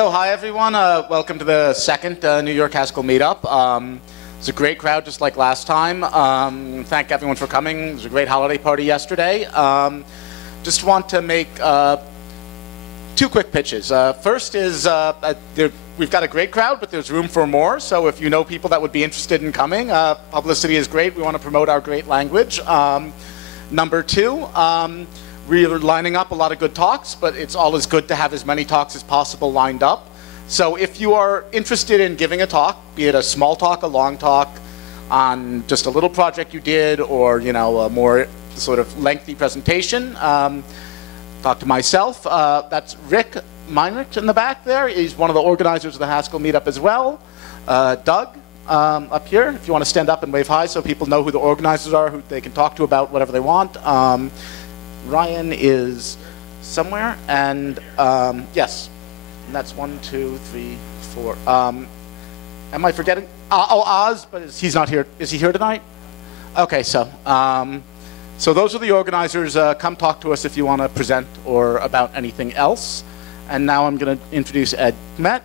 So hi everyone, welcome to the second New York Haskell meetup. It's a great crowd just like last time. Thank everyone for coming. It was a great holiday party yesterday. Just want to make two quick pitches. First is we've got a great crowd, but there's room for more. So if you know people that would be interested in coming, publicity is great. We want to promote our great language. Number two, we're lining up a lot of good talks, but it's always good to have as many talks as possible lined up. So if you are interested in giving a talk, be it a small talk, a long talk, on just a little project you did, or a more sort of lengthy presentation, talk to myself. That's Rick Meinrich in the back there. He's one of the organizers of the Haskell meetup as well. Doug up here, if you want to stand up and wave hi so people know who the organizers are, who they can talk to about whatever they want. Ryan is somewhere, and yes, and that's 1, 2, 3, 4. Am I forgetting? Oh, Oz, but he's not here. Is he here tonight? Okay, so those are the organizers. Come talk to us if you want to present or about anything else. And now I'm going to introduce Edward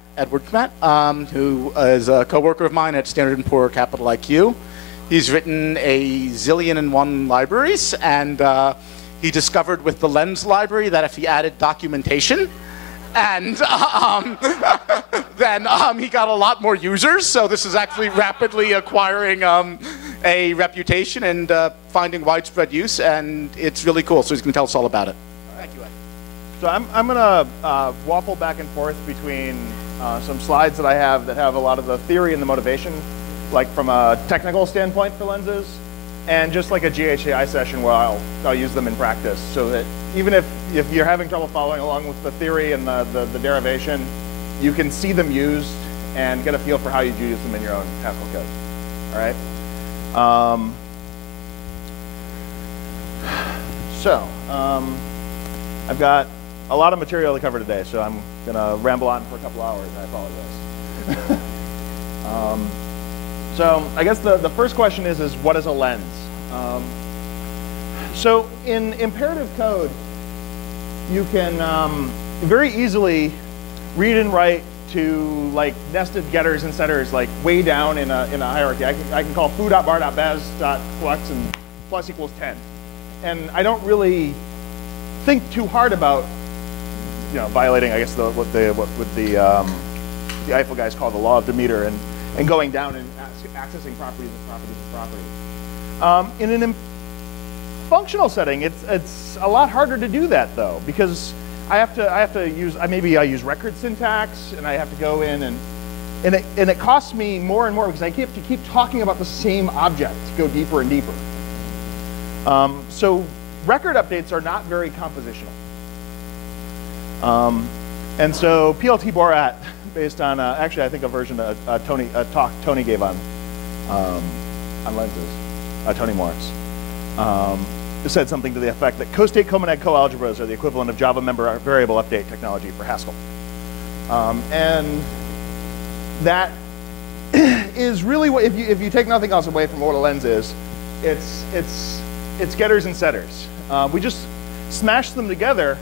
Kmet, who is a coworker of mine at Standard & Poor Capital IQ. He's written a zillion and one libraries, and he discovered with the Lens library that if he added documentation, and then he got a lot more users. So this is actually rapidly acquiring a reputation and finding widespread use, and it's really cool. So he's going to tell us all about it. Thank you, Ed. So I'm going to waffle back and forth between some slides that I have that have a lot of the theory and the motivation, like from a technical standpoint for lenses, and just like a GHAI session where I'll use them in practice, so that even if you're having trouble following along with the theory and the derivation, you can see them used and get a feel for how you use them in your own Haskell code. All right. I've got a lot of material to cover today, so I'm going to ramble on for a couple hours. I apologize. So I guess the first question is what is a lens? So in imperative code, you can very easily read and write to like nested getters and setters, like way down in a hierarchy. I can call foo.bar.baz.flux and plus equals 10, and I don't really think too hard about violating, I guess, what the Eiffel guys call the law of Demeter, and going down and accessing properties and properties and properties. In a functional setting, it's a lot harder to do that though, because I have to use I use record syntax, and I have to go in and it costs me more and more because I have to keep talking about the same object to go deeper and deeper. So record updates are not very compositional. And so PLT Borat, based on actually I think a version a talk Tony gave on lenses, Tony Morris, said something to the effect that co-state comonad coalgebras are the equivalent of Java member variable update technology for Haskell, and that is really what, if you take nothing else away from what a lens is, it's getters and setters. We just smash them together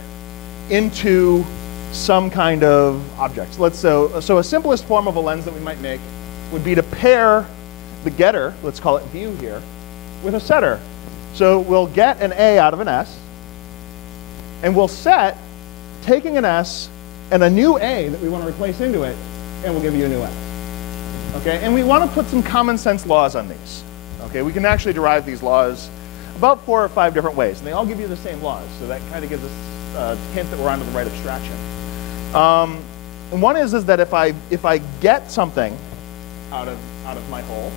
into some kind of objects. So a simplest form of a lens that we might make would be to pair the getter, let's call it view here, with a setter. So we'll get an A out of an S, and we'll set taking an S and a new A that we want to replace into it, and we'll give you a new S. Okay, and we want to put some common sense laws on these. Okay, we can actually derive these laws about 4 or 5 different ways, and they all give you the same laws, so that kind of gives us a hint that we're onto the right abstraction. And one is that if I get something out of my hole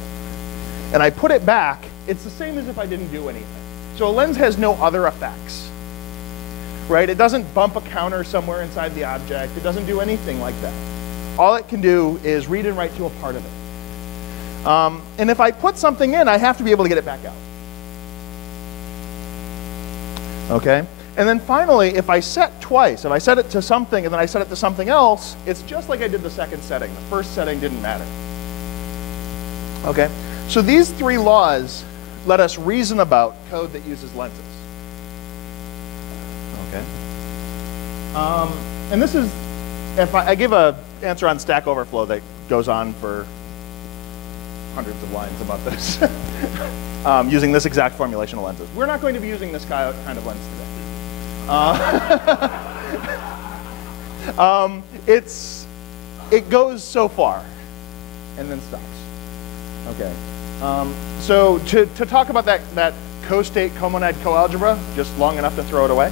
and I put it back, it's the same as if I didn't do anything. So a lens has no other effects, right? It doesn't bump a counter somewhere inside the object. It doesn't do anything like that. All it can do is read and write to a part of it. And if I put something in, I have to be able to get it back out. Okay? And then finally, if I set twice, if I set it to something and then I set it to something else, it's just like I did the second setting. The first setting didn't matter. Okay? So these 3 laws let us reason about code that uses lenses. Okay? And this is, if I give a answer on Stack Overflow that goes on for hundreds of lines about this, using this exact formulation of lenses. We're not going to be using this kind of lens today. It goes so far and then stops. Okay. So to talk about that co-state comonad coalgebra, just long enough to throw it away.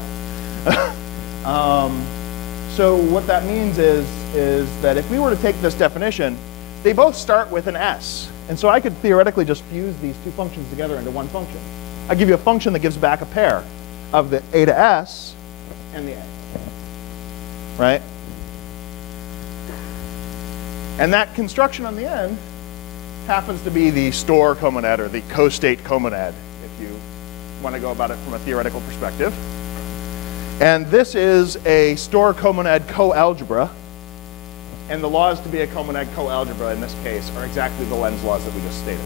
So what that means is that if we were to take this definition, they both start with an S. And so I could theoretically just fuse these two functions together into one function. I give you a function that gives back a pair of the A to S and the A. Right? And that construction on the end happens to be the store comonad or the co-state comonad, if you want to go about it from a theoretical perspective. And this is a store comonad coalgebra. And the laws to be a comonad coalgebra in this case are exactly the lens laws that we just stated.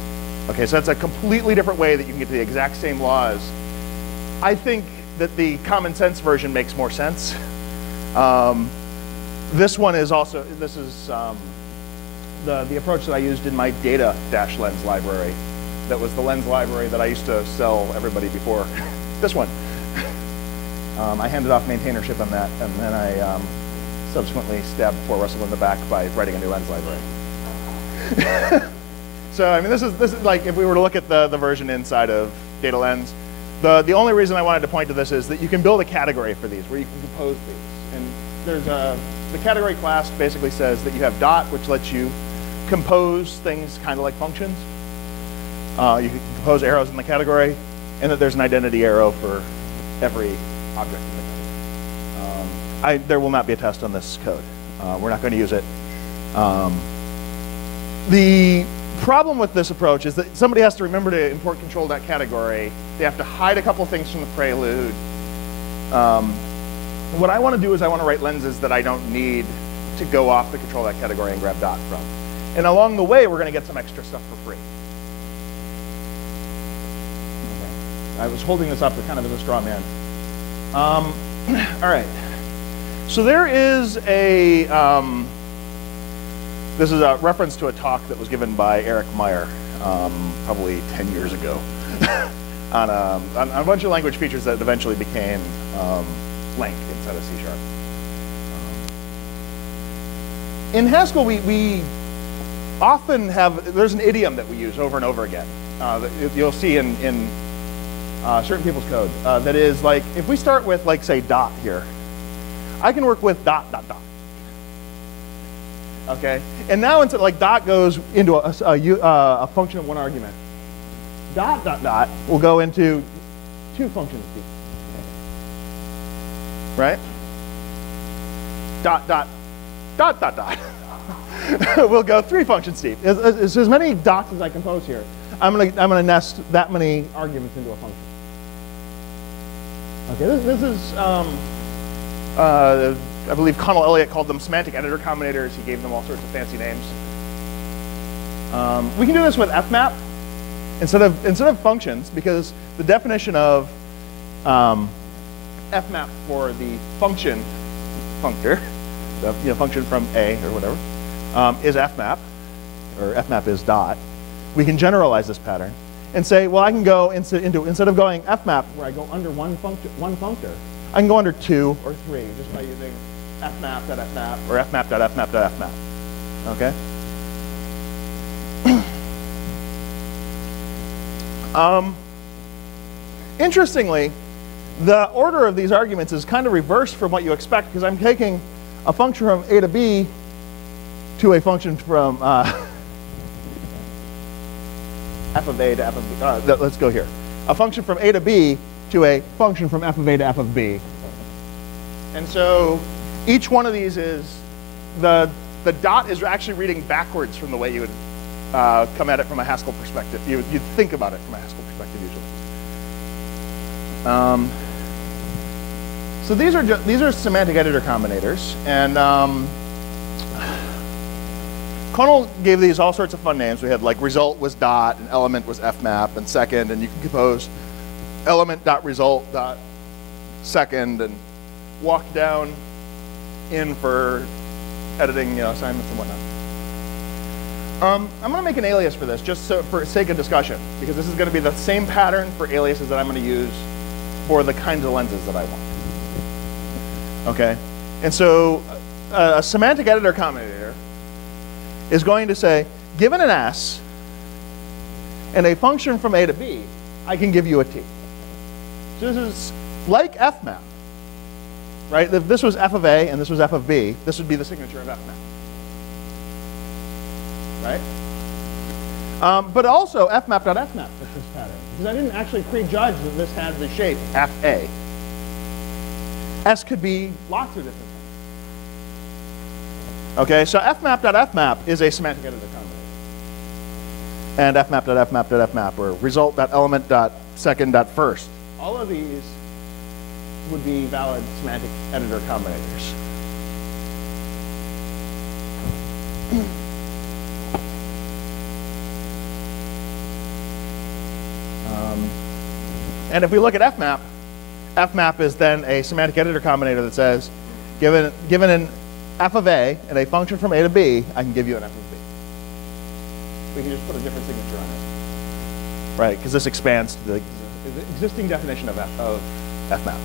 Okay, so that's a completely different way that you can get to the exact same laws. I think that the common sense version makes more sense. This one is also, this is the approach that I used in my data-lens library. That was the lens library that I used to sell everybody before this one. I handed off maintainership on that, and then I subsequently stabbed poor Russell in the back by writing a new lens library. So I mean, this is like if we were to look at the version inside of data lens, the only reason I wanted to point to this is that you can build a category for these where you can compose these. And there's the category class basically says that you have dot, which lets you compose things kind of like functions. You can compose arrows in the category, and that there's an identity arrow for every object in the category. There will not be a test on this code. We're not going to use it. The problem with this approach is that somebody has to remember to import control.category. They have to hide a couple things from the prelude. What I want to do is I want to write lenses that I don't need to go off the control.category and grab dot from. And along the way, we're going to get some extra stuff for free. Okay. I was holding this up kind of as a straw man. All right. So there is a, this is a reference to a talk that was given by Eric Meyer probably 10 years ago on a bunch of language features that eventually became LANC instead of C#. In Haskell, we often have, there's an idiom that we use over and over again that you'll see in certain people's code that is like, if we start with like say dot here, I can work with dot, dot, dot. Okay, and now instead like dot goes into a function of one argument. Dot, dot, dot will go into two functions deep. Right? Dot, dot, dot, dot, dot. We'll go three functions deep. As many dots as I compose here, I'm gonna nest that many arguments into a function. Okay, this is I believe Connell Elliott called them semantic editor combinators. He gave them all sorts of fancy names. We can do this with fmap instead of functions, because the definition of fmap for the function functor, the function from A or whatever, is fmap, or fmap is dot. We can generalize this pattern and say, well, I can go instead of going fmap where I go under one functor, I can go under 2 or 3 just by using fmap.fmap or fmap.fmap.fmap. Okay? Interestingly, the order of these arguments is kind of reversed from what you expect, because I'm taking a function from A to B to a function from f of A to f of B. Let's go here. A function from A to B to a function from f of A to f of B. And so each one of these is, the dot is actually reading backwards from the way you would come at it from a Haskell perspective. You'd think about it from a Haskell perspective usually. So these are semantic editor combinators, and Connell gave these all sorts of fun names. We had like result was dot, and element was fmap, and second, and you can compose element.result.second and walk down in for editing assignments and whatnot. I'm going to make an alias for this, just so for sake of discussion, because this is going to be the same pattern for aliases that I'm going to use for the kinds of lenses that I want. Okay, and so a semantic editor combinator is going to say, given an S and a function from A to B, I can give you a T. So this is like fmap, right? If this was f of A and this was f of B, this would be the signature of fmap, right? But also fmap.fmap fits this pattern, because I didn't actually prejudge that this had the shape fa. S could be lots of different things. Okay, so fmap.fmap is a semantic editor combinator. And fmap.fmap.fmap, or result.element.second.first. All of these would be valid semantic editor combinators. And if we look at fmap, fmap is then a semantic editor combinator that says, given an f of A and a function from A to B, I can give you an f of B. We can just put a different signature on it, right? Because this expands to the existing definition of fmap,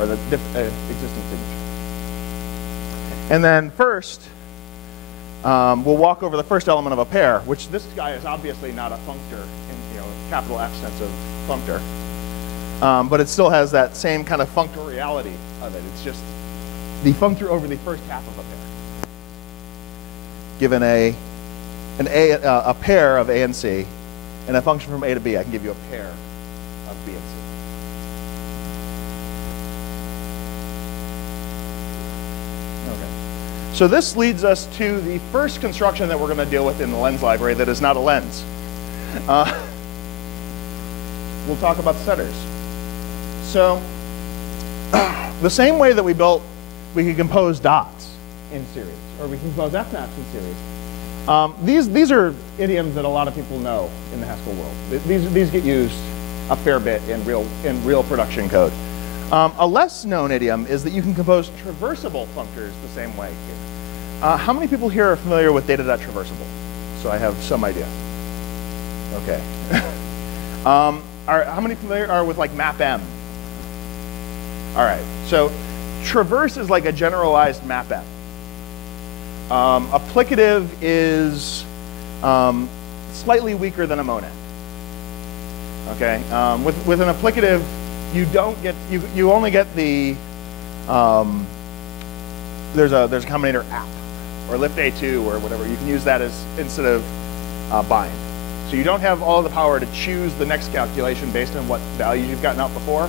or the existing signature. And then first, we'll walk over the first element of a pair, which this guy is obviously not a functor in capital F sense of functor. But it still has that same kind of functoriality of it. It's just the functor over the first half of a pair. Given a pair of A and C, and a function from A to B, I can give you a pair of B and C. Okay. So this leads us to the first construction that we're going to deal with in the lens library that is not a lens. We'll talk about setters. So the same way that we can compose dots in series, or we can compose fmaps in series. These are idioms that a lot of people know in the Haskell world. These get used a fair bit in real production code. A less known idiom is that you can compose traversable functors the same way here. How many people here are familiar with data.traversable? So I have some idea. Okay. How many familiar are with like mapm? All right, so traverse is like a generalized mapm. Applicative is slightly weaker than a monad. Okay, with an applicative, you don't get you only get the there's a combinator app or lift A2 or whatever. You can use that as instead of bind. So you don't have all the power to choose the next calculation based on what values you've gotten out before,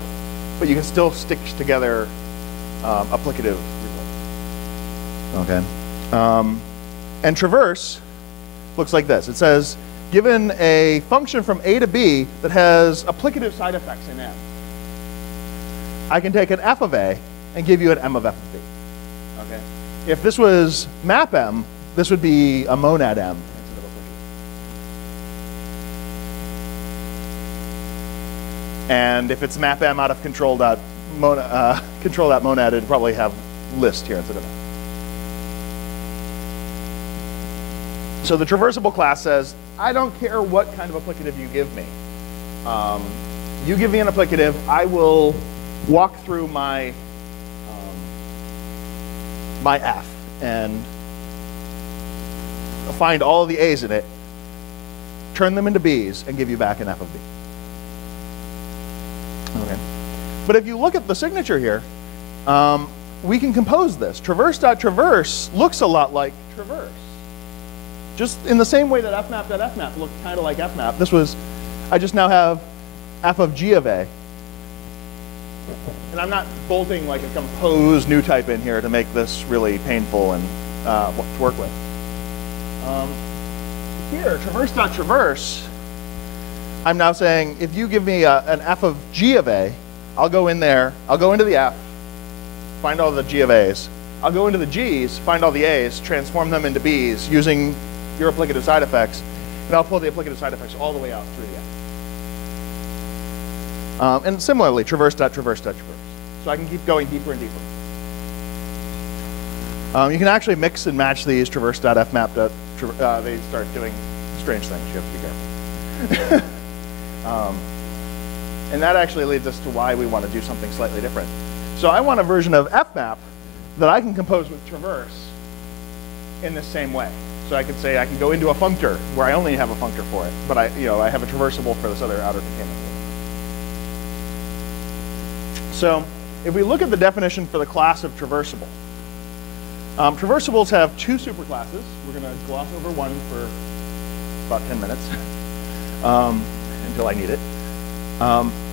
but you can still stitch together applicative results. Okay. And traverse looks like this. It says, given a function from A to B that has applicative side effects in M, I can take an f of A and give you an m of f of B. Okay. If this was map M, this would be a monad M. And if it's map M out of control.monad, it'd probably have list here instead of M. So the traversable class says, I don't care what kind of applicative you give me. You give me an applicative, I will walk through my F and find all of the A's in it, turn them into B's, and give you back an F of B. Okay. But if you look at the signature here, we can compose this. Traverse.traverse looks a lot like traverse. Just in the same way that fmap.fmap looked kind of like fmap. This was, I just now have f of g of a. And I'm not bolting like a compose new type in here to make this really painful and to work with. Here, traverse.traverse, I'm now saying, if you give me an f of g of a, I'll go in there, I'll go into the f, find all the g of a's. I'll go into the g's, find all the a's, transform them into b's using your applicative side effects, and I'll pull the applicative side effects all the way out through the f. And similarly, traverse.traverse.traverse. So I can keep going deeper and deeper. You can actually mix and match these traverse.fmap. They start doing strange things. You have to be careful. And that actually leads us to why we want to do something slightly different. So I want a version of fmap that I can compose with traverse in the same way. So I could say I can go into a functor where I only have a functor for it, but I have a traversable for this other outer container. So if we look at the definition for the class of traversable, traversables have two superclasses. We're going to gloss over one for about 10 minutes until I need it.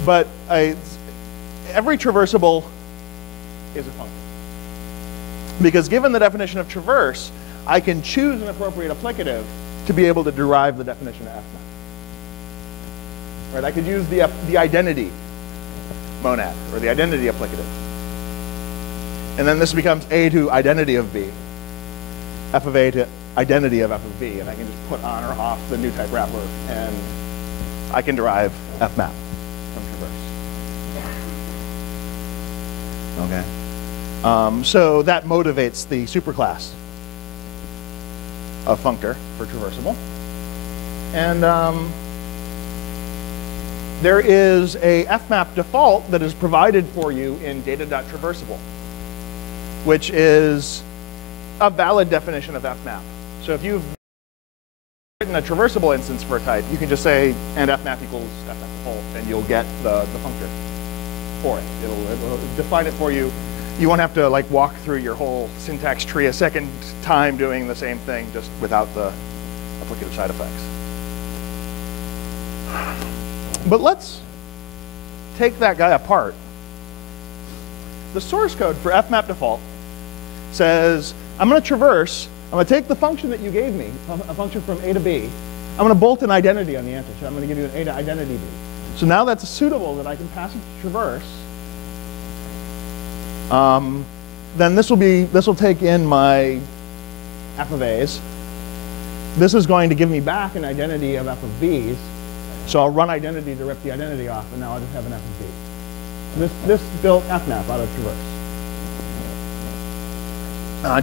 But every traversable is a function. Because given the definition of traverse, I can choose an appropriate applicative to be able to derive the definition of fmap. Right? I could use the identity monad, or the identity applicative. And then this becomes A to identity of B, f of A to identity of f of B, and I can just put on or off the new type wrapper, and I can derive fmap from traverse. Okay. So that motivates the superclass of functor for traversable. And there is a fmap default that is provided for you in data.traversable, which is a valid definition of fmap. So if you've written a traversable instance for a type, you can just say and fmap equals fmap default, and you'll get the functor for it. It'll define it for you. You won't have to like walk through your whole syntax tree a second time doing the same thing, just without the applicative side effects. But let's take that guy apart. The source code for fmap default says, I'm going to traverse, I'm going to take the function that you gave me, a function from A to B, I'm going to bolt an identity on the answer, so I'm going to give you an A to identity B. So now that's suitable that I can pass it to traverse. Then this will take in my f of a's. This is going to give me back an identity of f of b's. So I'll run identity to rip the identity off, and now I'll just have an f of b. This built fmap out of traverse.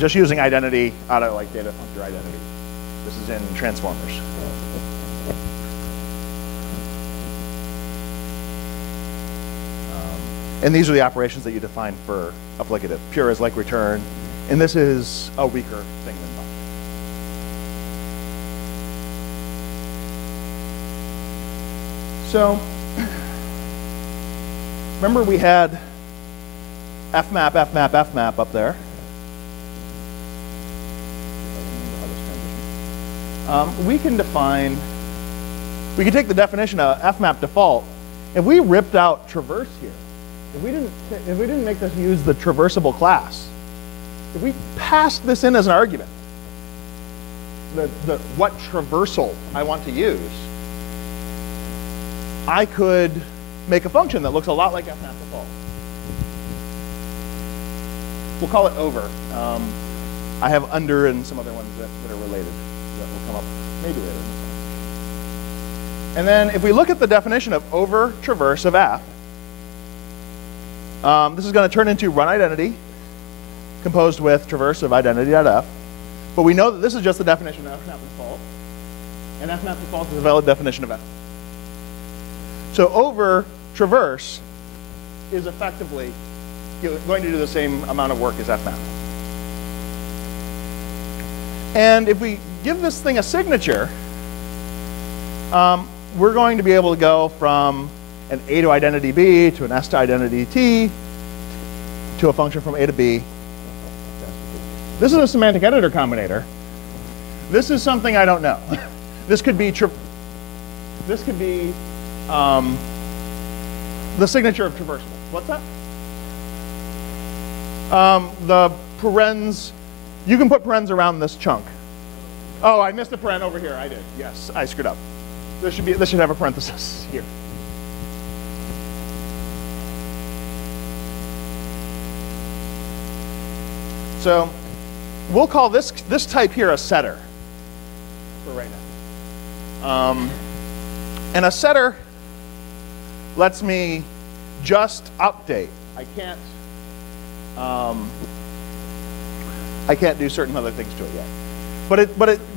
Just using identity out of like data functor identity. This is in transformers. And these are the operations that you define for applicative. Pure is like return, and this is a weaker thing than not. So remember we had fmap, fmap, fmap up there. We can take the definition of fmap default. If we ripped out traverse here, if we didn't make this use the traversable class, if we passed this in as an argument, what traversal I want to use, I could make a function that looks a lot like fmap default. We'll call it over. I have under and some other ones that are related that will come up maybe later. And then if we look at the definition of over traverse of f, this is going to turn into run identity composed with traverse of identity.f. But we know that this is just the definition of fmap default. And fmap default is a valid definition of f. So over traverse is effectively going to do the same amount of work as fmap. And if we give this thing a signature, we're going to be able to go from an A to identity B to an S to identity T to a function from A to B. This is a semantic editor combinator. This is something I don't know. This could be the signature of traversable. What's that? The parens. You can put parens around this chunk. Oh, I missed a paren over here. I did. Yes, I screwed up. This should have a parenthesis here. So we'll call this type here a setter for right now. And a setter lets me just update. I can't I can't do certain other things to it yet.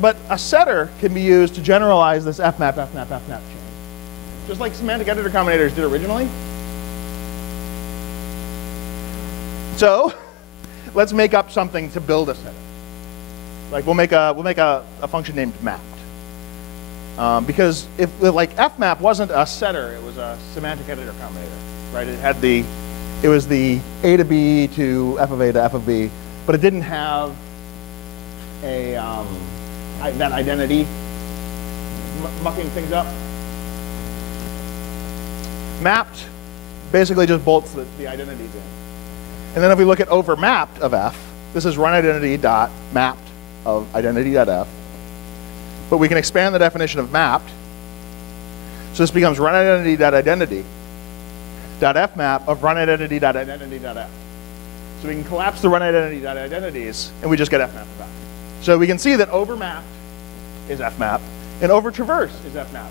But a setter can be used to generalize this fmap, fmap, fmap chain. Just like semantic editor combinators did originally. So let's make up something to build a setter. Like we'll make a function named mapped. Because if like fmap wasn't a setter, it was a semantic editor combinator, right? It was the a to b to f of a to f of b, but it didn't have a that identity mucking things up. Mapped basically just bolts the identities in. And then if we look at over mapped of f, this is run identity dot mapped of identity dot f. But we can expand the definition of mapped. So this becomes run identity dot identity dot fmap of run identity dot identity dot f. So we can collapse the run identity dot identities, and we just get fmap back. So we can see that over mapped is fmap, and over traverse is fmap.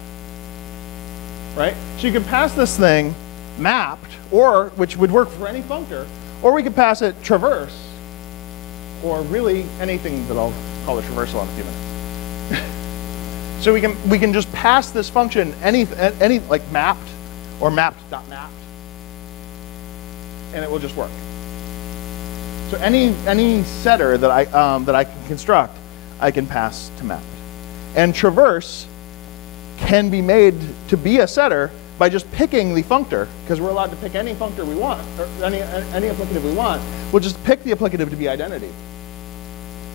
Right? So you can pass this thing mapped, or which would work for any functor, or we could pass it traverse, or really anything that I'll call a traversal in a few minutes. So we can just pass this function any like mapped or mapped.mapped, and it will just work. So any setter that I can construct, I can pass to mapped. And traverse can be made to be a setter by just picking the functor, because we're allowed to pick any functor we want, or any applicative we want. We'll just pick the applicative to be identity.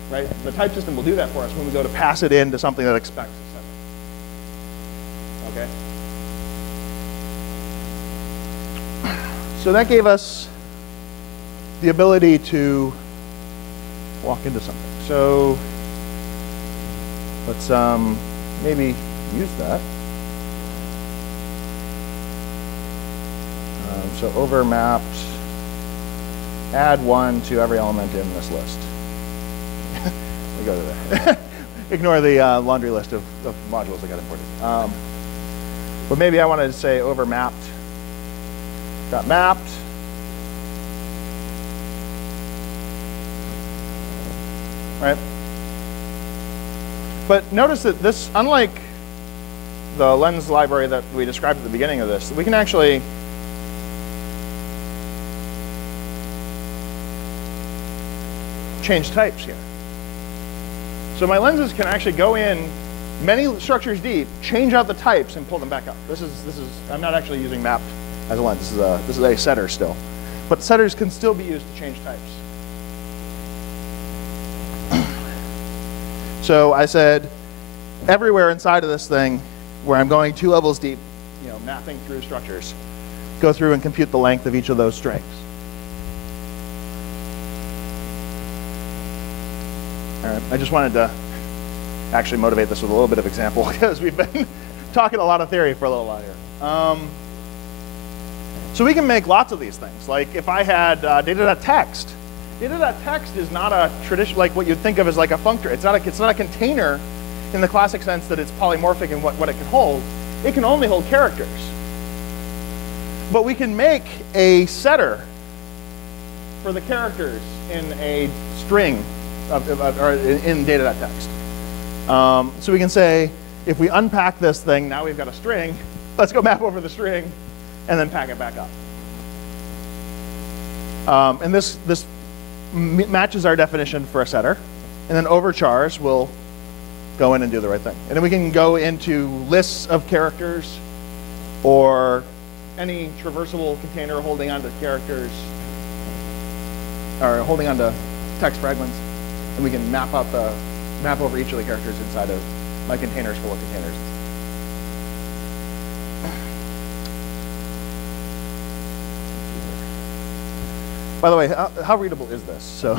Right? The type system will do that for us when we go to pass it into something that expects a setter. Okay? So that gave us the ability to walk into something. So let's maybe use that. So over mapped, add 1 to every element in this list. We go to there. Ignore the laundry list of modules that got imported. But maybe I wanted to say over mapped dot mapped. Right? But notice that this, unlike the lens library that we described at the beginning of this, we can actually change types here. So my lenses can actually go in many structures deep, change out the types, and pull them back up. This is I'm not actually using mapped as a lens. This is a setter still. But setters can still be used to change types. So I said everywhere inside of this thing where I'm going 2 levels deep, mapping through structures, go through and compute the length of each of those strings. All right, I just wanted to actually motivate this with a little bit of example because we've been talking a lot of theory for a little while here. So we can make lots of these things. Like if I had data.text. Data.text is not a traditional, like what you'd think of as like a functor. It's not a container in the classic sense that it's polymorphic in what it can hold. It can only hold characters. But we can make a setter for the characters in a string or in data.text. So we can say, if we unpack this thing, now we've got a string. Let's go map over the string and then pack it back up. And this matches our definition for a setter. And then overchars will go in and do the right thing. And then we can go into lists of characters or any traversable container holding onto characters or holding onto text fragments. And we can map over each of the characters inside of my containers full of containers. By the way, how readable is this? So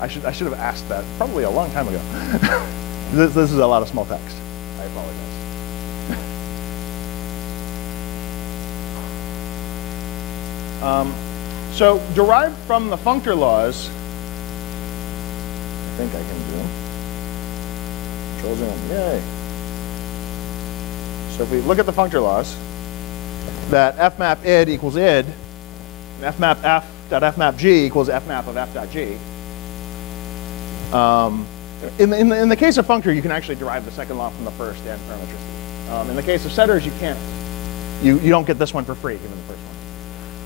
I should have asked that probably a long time ago. This is a lot of small text. I apologize. So derived from the functor laws, I think I can do Control Zoom, yay. So if we look at the functor laws, that fmap id equals id, and fmap f.fmap g equals fmap of f.g. In the case of functor, you can actually derive the second law from the first and parametricity. In the case of setters, you can't. You don't get this one for free, given the first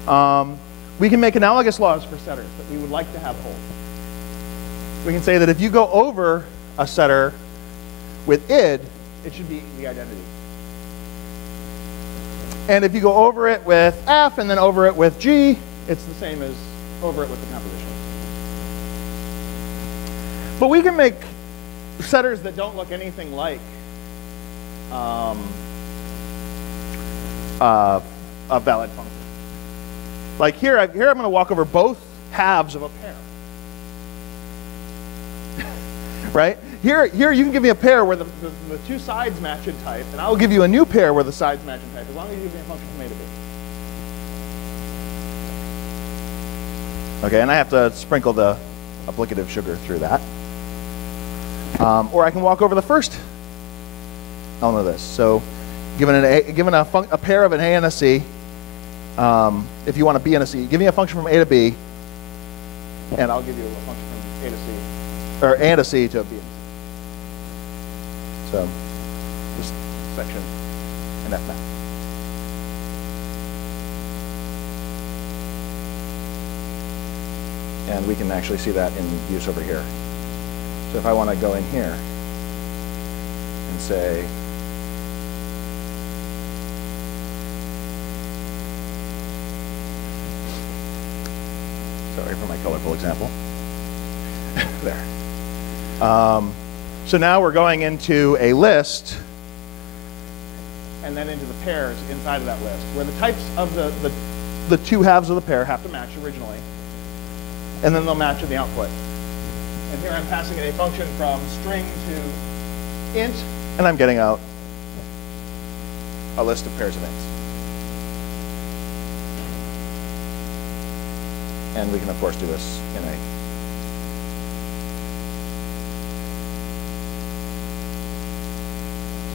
one. We can make analogous laws for setters that we would like to have hold. We can say that if you go over a setter with id, it should be the identity. And if you go over it with f and then over it with g, it's the same as over it with the composition. But we can make setters that don't look anything like a valid function. Like here I'm going to walk over both halves of a pair. Right? Here you can give me a pair where the two sides match in type, and I'll give you a new pair where the sides match in type, as long as you give me a function from A to B. Okay, and I have to sprinkle the applicative sugar through that. Or I can walk over the first element of this. So given a pair of an A and a C, if you want a B and a C, give me a function from A to B, and I'll give you a function from A to C, or and a C to a B and a C. So this section in FMAP. And we can actually see that in use over here. So if I want to go in here and say, sorry for my colorful example. There. So now we're going into a list and then into the pairs inside of that list, where the types of the two halves of the pair have to match originally, and then they'll match in the output. And here I'm passing a function from string to int, and I'm getting out a list of pairs of ints. And we can, of course, do this in a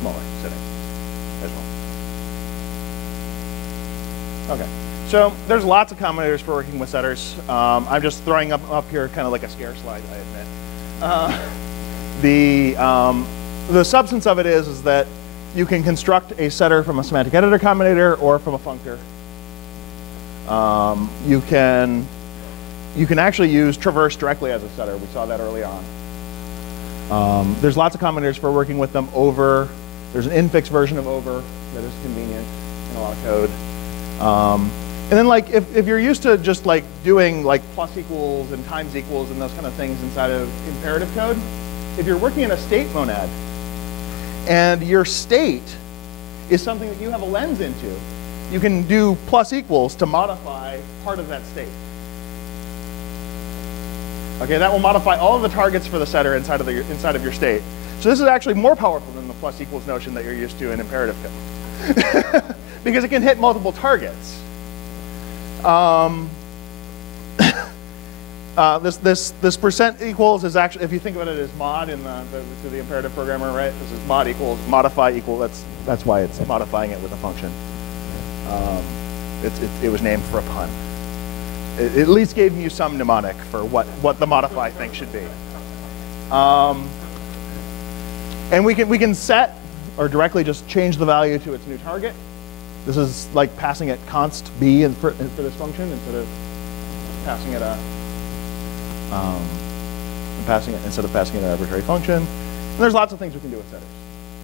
smaller setting as well. Okay, so there's lots of combinators for working with setters. I'm just throwing up here kind of like a scare slide, I admit. The substance of it is that you can construct a setter from a semantic editor combinator or from a functor. You can actually use traverse directly as a setter. We saw that early on. There's lots of combinators for working with them over. There's an infix version of over that is convenient in a lot of code. And then like if you're used to just like doing like plus equals and times equals and those kind of things inside of imperative code, if you're working in a state monad and your state is something that you have a lens into, you can do plus equals to modify part of that state. Okay, that will modify all of the targets for the setter inside of your state. So this is actually more powerful than the plus equals notion that you're used to in imperative code, because it can hit multiple targets. This percent equals is actually, if you think about it as mod to the imperative programmer, right? This is mod equals modify equal. That's why it's modifying it with a function. It was named for a pun. It at least gave you some mnemonic for what the modify thing should be. And we can set or directly just change the value to its new target. This is like passing it const b for this function instead of passing it an arbitrary function. And there's lots of things we can do with setters.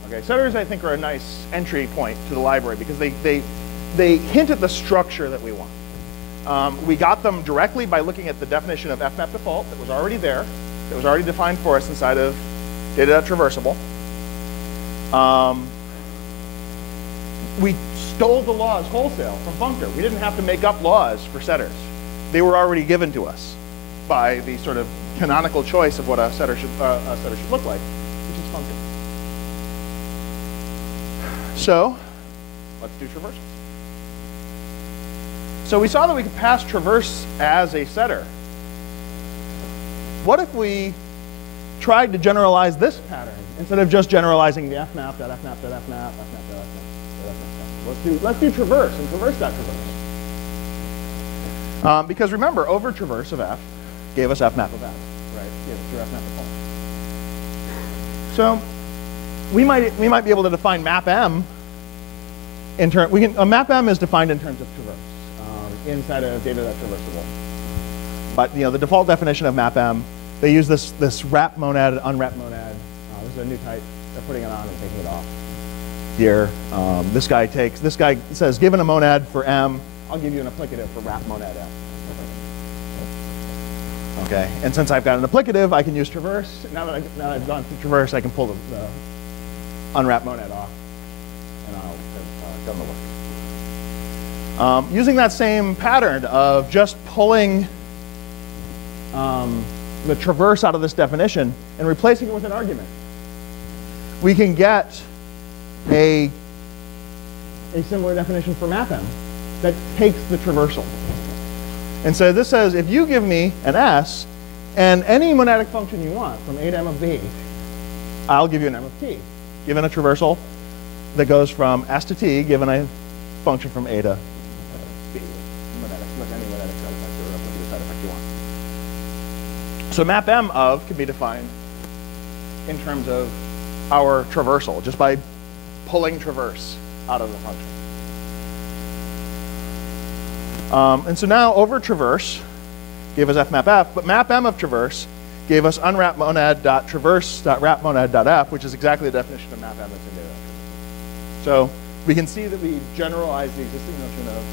Okay, setters I think are a nice entry point to the library because they hint at the structure that we want. We got them directly by looking at the definition of fmap default that was already there, that was already defined for us inside of data.traversable. We stole the laws wholesale from functor. We didn't have to make up laws for setters. They were already given to us by the sort of canonical choice of what a setter should look like, which is functor. So let's do traversals. So we saw that we could pass traverse as a setter. What if we tried to generalize this pattern instead of just generalizing the fmap.fmap.fmap, let's do traverse and traverse.traverse. Because remember, over traverse of f gave us fmap of f, right? Gave us your fmap default. So we might be able to define map M in terms. Map M is defined in terms of traverse inside of data.traversable. But the default definition of map M, they use this wrap monad and unwrap monad. This is a new type. They're putting it on and taking it off. Here, this guy says, given a monad for M, I'll give you an applicative for wrap monad M. Okay, and since I've got an applicative, I can use traverse. Now that I've gone through traverse, I can pull the unwrap monad off, and I'll have done the work. Using that same pattern of just pulling the traverse out of this definition and replacing it with an argument, we can get a similar definition for map M that takes the traversal. And so this says, if you give me an S and any monadic function you want from A to M of B, I'll give you an M of T, given a traversal that goes from S to T, given a function from A to B. With any monadic side effect or replicative side effect you want. So map M of can be defined in terms of our traversal, just by pulling traverse out of the function. And so now over traverse gave us fmapf, but map M of traverse gave us unwrap monad.traverse.wrapmonad.f, which is exactly the definition of map M that's in data. So we can see that we generalize the existing notion of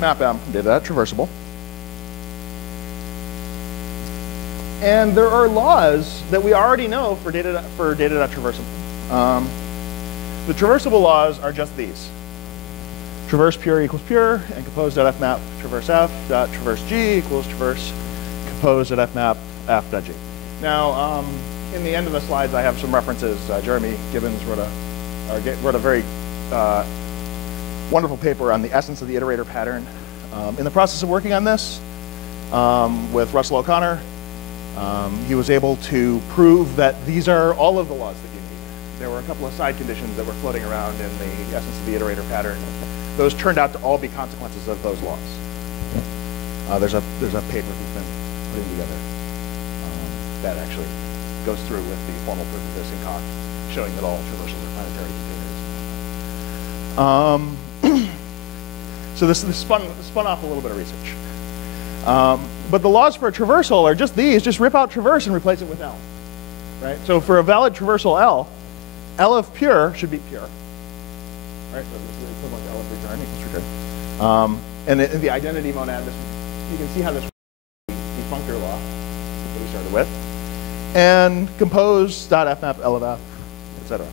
map M from data.traversable. And there are laws that we already know for data.traversable. The traversable laws are just these. Traverse pure equals pure, and compose.fmap traverse f dot traverse g equals traverse compose.fmap f.g. Now, in the end of the slides, I have some references. Jeremy Gibbons wrote a very wonderful paper on the essence of the iterator pattern. In the process of working on this with Russell O'Connor, he was able to prove that these are all of the laws that you need. There were a couple of side conditions that were floating around in the essence of the iterator pattern. Those turned out to all be consequences of those laws. There's a paper he's been putting together that actually goes through with the formal proof of this in Kant, showing that all traversals are planetary containers. So this spun off a little bit of research. But the laws for a traversal are just these. Just rip out traverse and replace it with L. Right? So for a valid traversal L of pure should be pure. Right? So this is the equivalent to L of return equals return. And in the identity monad, you can see how this defunctor law that we started with. And compose.fmap L of f, etc.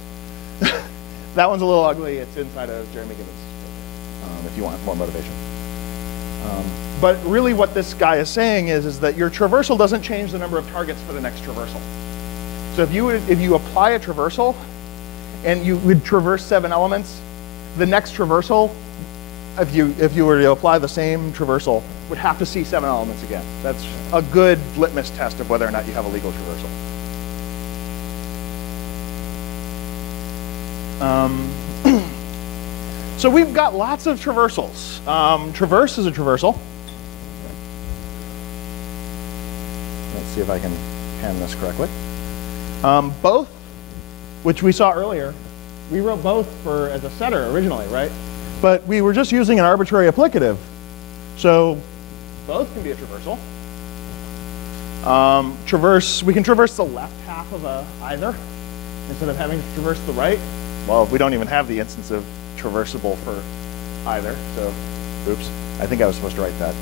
That one's a little ugly. It's inside of Jeremy Gibbons' paper, if you want more motivation. But really what this guy is saying is that your traversal doesn't change the number of targets for the next traversal. So if you apply a traversal and you would traverse 7 elements, the next traversal, if you were to apply the same traversal, would have to see 7 elements again. That's a good litmus test of whether or not you have a legal traversal. So we've got lots of traversals. Traverse is a traversal. Let's see if I can hand this correctly. Both, which we saw earlier, we wrote both as a setter originally, right? But we were just using an arbitrary applicative. So both can be a traversal. We can traverse the left half of either instead of having to traverse the right. Well, we don't even have the instance of traversable for either, so oops, I think I was supposed to write that.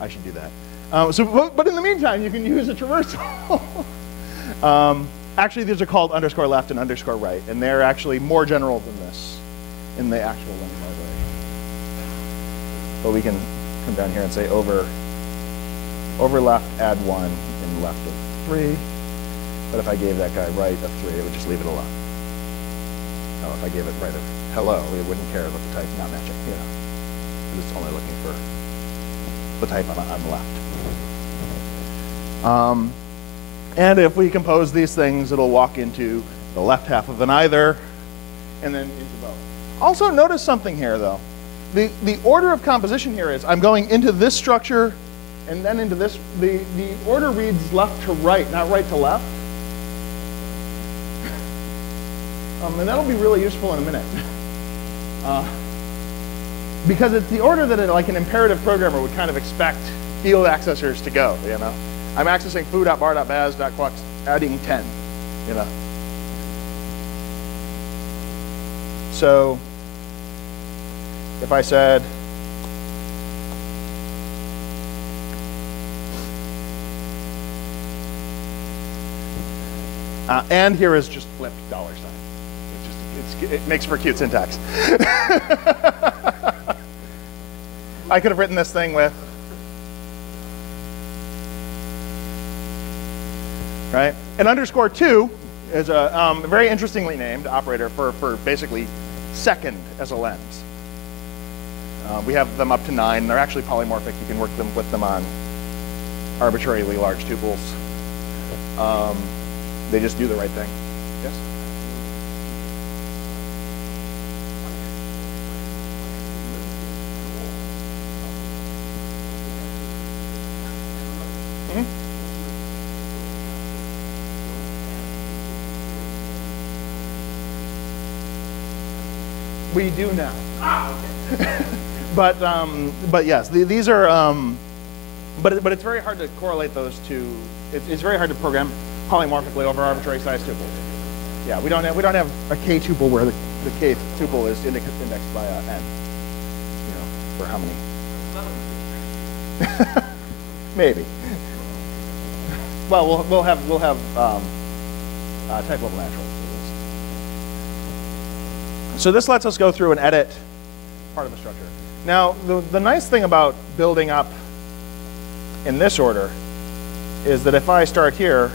I should do that. But in the meantime, you can use a traversal. Actually, these are called underscore left and underscore right, and they're actually more general than this in the actual limit library. But we can come down here and say over left, add 1 and left of 3. But if I gave that guy right of 3, it would just leave it alone. No, if I gave it right of hello, it wouldn't care about the type not matching. It's only looking for the type on the left. And if we compose these things, it'll walk into the left half of an either, and then into both. Also notice something here, though. The order of composition here is I'm going into this structure and then into this. The order reads left to right, not right to left. And that'll be really useful in a minute. Because it's the order that like an imperative programmer would kind of expect field accessors to go, you know? I'm accessing foo.bar.baz.quux, adding 10, you know? So if I said, and here is just flipped $sign. It makes for cute syntax. I could have written this thing with, right? And _2 is a very interestingly named operator for basically second as a lens. We have them up to 9. They're actually polymorphic. You can work with them on arbitrarily large tuples. They just do the right thing. Yes? We do now. But yes, these are. But it's very hard to correlate those two. It's very hard to program polymorphically over arbitrary size tuples. Yeah, we don't have a k tuple where the k tuple is indexed by n. You know, for how many? Maybe. Well, we'll have type level naturals. So this lets us go through and edit part of the structure. Now, the nice thing about building up in this order is that if I start here,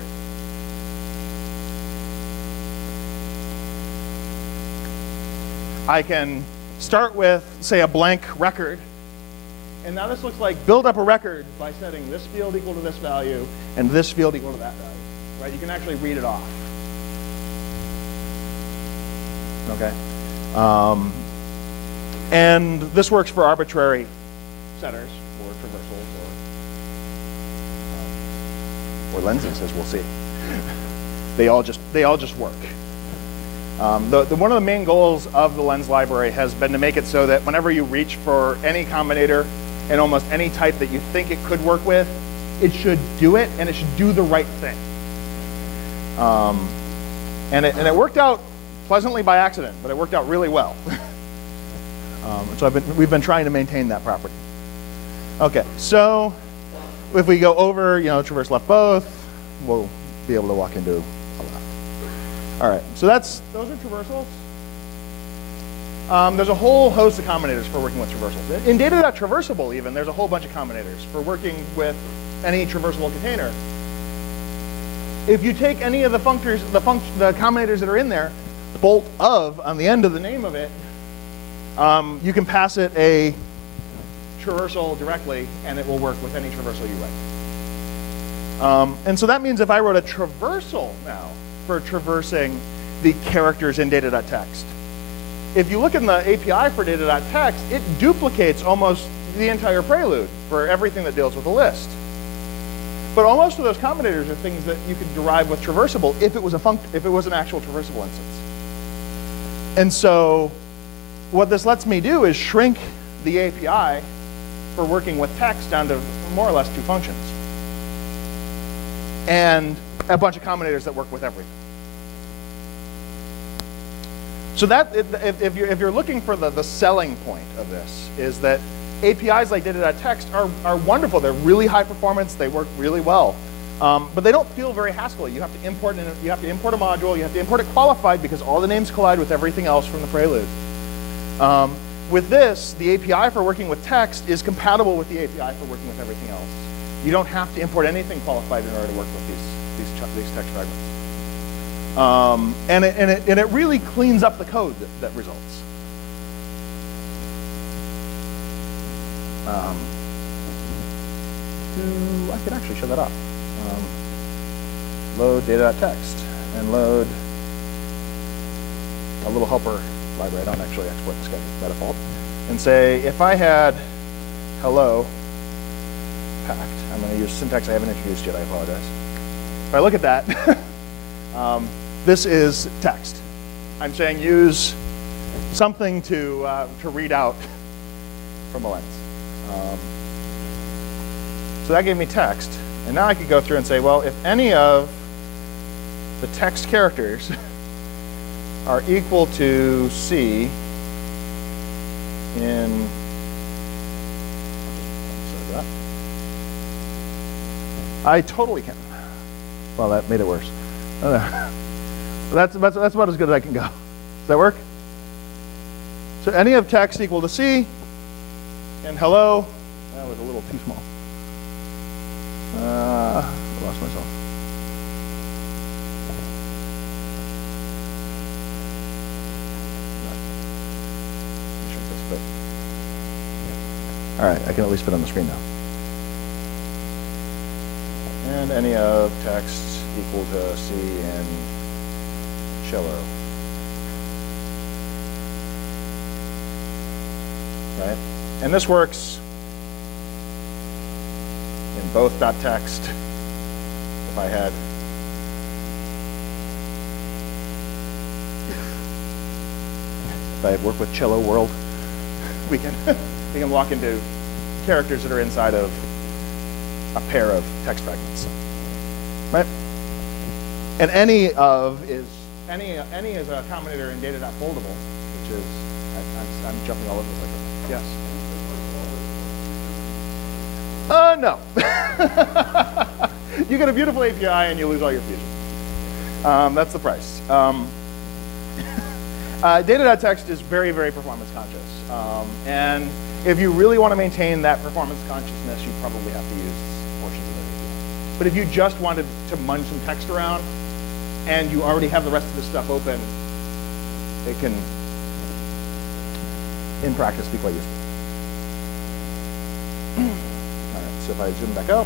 I can start with, say, a blank record. And now this looks like build up a record by setting this field equal to this value and this field equal to that value. Right? You can actually read it off. Okay. And this works for arbitrary setters or traversals or lenses, as we'll see. They all just work. One of the main goals of the lens library has been to make it so that whenever you reach for any combinator and almost any type that you think it could work with, it should do it and it should do the right thing. And it worked out pleasantly by accident, but it worked out really well. So we've been trying to maintain that property. Okay, so if we go over, traverse left both, we'll be able to walk into a left. All right, so those are traversals. There's a whole host of combinators for working with traversals. In data.traversable even, there's a whole bunch of combinators for working with any traversable container. If you take any of the combinators that are in there, bolt of on the end of the name of it, you can pass it a traversal directly, and it will work with any traversal you write. And so that means if I wrote a traversal now for traversing the characters in data.text, if you look in the API for data.text, it duplicates almost the entire prelude for everything that deals with a list. But almost of those combinators are things that you could derive with traversable if it was an actual traversable instance. And so what this lets me do is shrink the API for working with text down to more or less 2 functions. And a bunch of combinators that work with everything. So that, if you're looking for the selling point of this, is that APIs like data.text are wonderful. They're really high performance. They work really well. But they don't feel very Haskell-y. You have to import a module. You have to import it qualified because all the names collide with everything else from the prelude. With this, the API for working with text is compatible with the API for working with everything else. You don't have to import anything qualified in order to work with these text fragments. And it really cleans up the code that results. I could actually show that off. Load data.text and load a little helper library. I don't actually export the schedule by default. And say, if I had hello packed, I'm going to use syntax I haven't introduced yet, I apologize. If I look at that, this is text. I'm saying use something to read out from a lens. So that gave me text. And now I could go through and say, well, if any of the text characters are equal to C in I totally can. Well, that made it worse. That's about as good as I can go. Does that work? So any of text equal to C and hello. That was a little too small. I lost myself. All right, I can at least fit on the screen now. And any of text equal to C and cello. Right? And this works in both .text. If I had worked with Cello World, we can lock into characters that are inside of a pair of text fragments, right? And any is a combinator in data.foldable, which is I'm jumping all over the place. Yes. No. You get a beautiful API and you lose all your fusion. That's the price. Data.text is very, very performance conscious. And if you really want to maintain that performance consciousness, you probably have to use portions of it. But if you just wanted to munch some text around and you already have the rest of this stuff open, it can, in practice, be quite useful. All right, so if I zoom back out.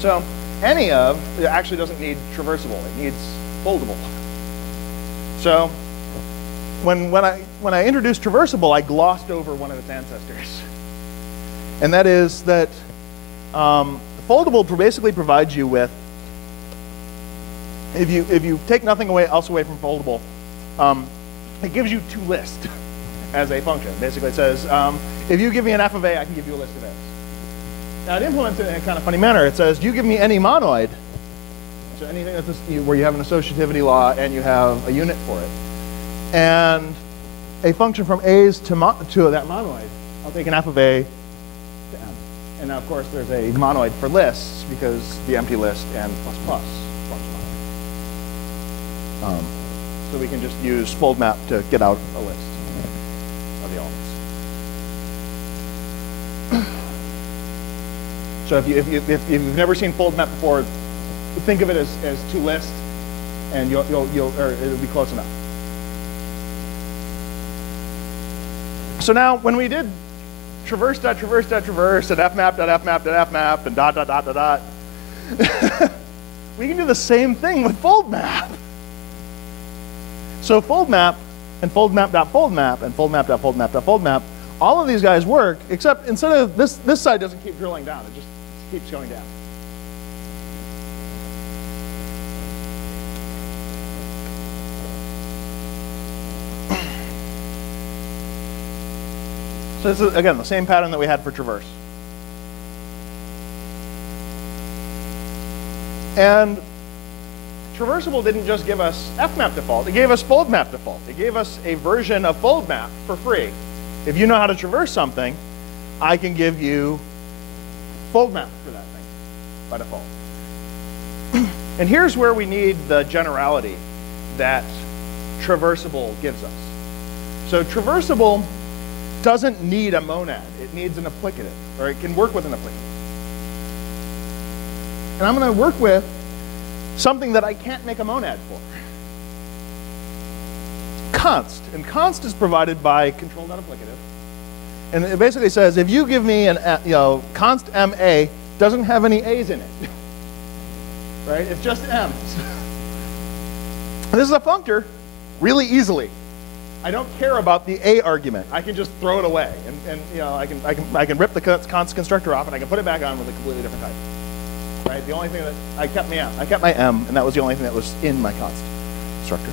So any of, it actually doesn't need traversable, it needs foldable. So when I introduced traversable, I glossed over one of its ancestors. And that is that foldable basically provides you with, if you take nothing else away from foldable, it gives you toList as a function. Basically it says, if you give me an f of a, I can give you a list of a's. Now it implements it in a kind of funny manner. It says, you give me any monoid, so anything that's where you have an associativity law and you have a unit for it, and a function from a's to that monoid, I'll take an f of a to m. And now, of course, there's a monoid for lists because the empty list and plus plus forms monoid. So we can just use fold map to get out a list of the elements. So if you've never seen fold map before, think of it as toList, and it'll be close enough. So now, when we did traverse.traverse.traverse and fmap.fmap.fmap and dot, we can do the same thing with fold map. So fold map and fold map.foldmap and fold map.foldmap.foldmap, all of these guys work, except instead of this side doesn't keep drilling down, it just keeps going down. So this is, again, the same pattern that we had for traverse. And traversable didn't just give us fmap default, it gave us fold map default. It gave us a version of fold map for free. If you know how to traverse something, I can give you fold map for that thing by default. And here's where we need the generality that traversable gives us. So traversable doesn't need a monad, it needs an applicative, or it can work with an applicative. And I'm going to work with something that I can't make a monad for. Const, and const is provided by control.applicative. And it basically says, if you give me an, const ma doesn't have any a's in it, right? It's just m's. This is a functor really easily. I don't care about the a argument. I can just throw it away, and I can rip the const constructor off, and I can put it back on with a completely different type. Right? The only thing that I kept my m, and that was the only thing that was in my const. constructor.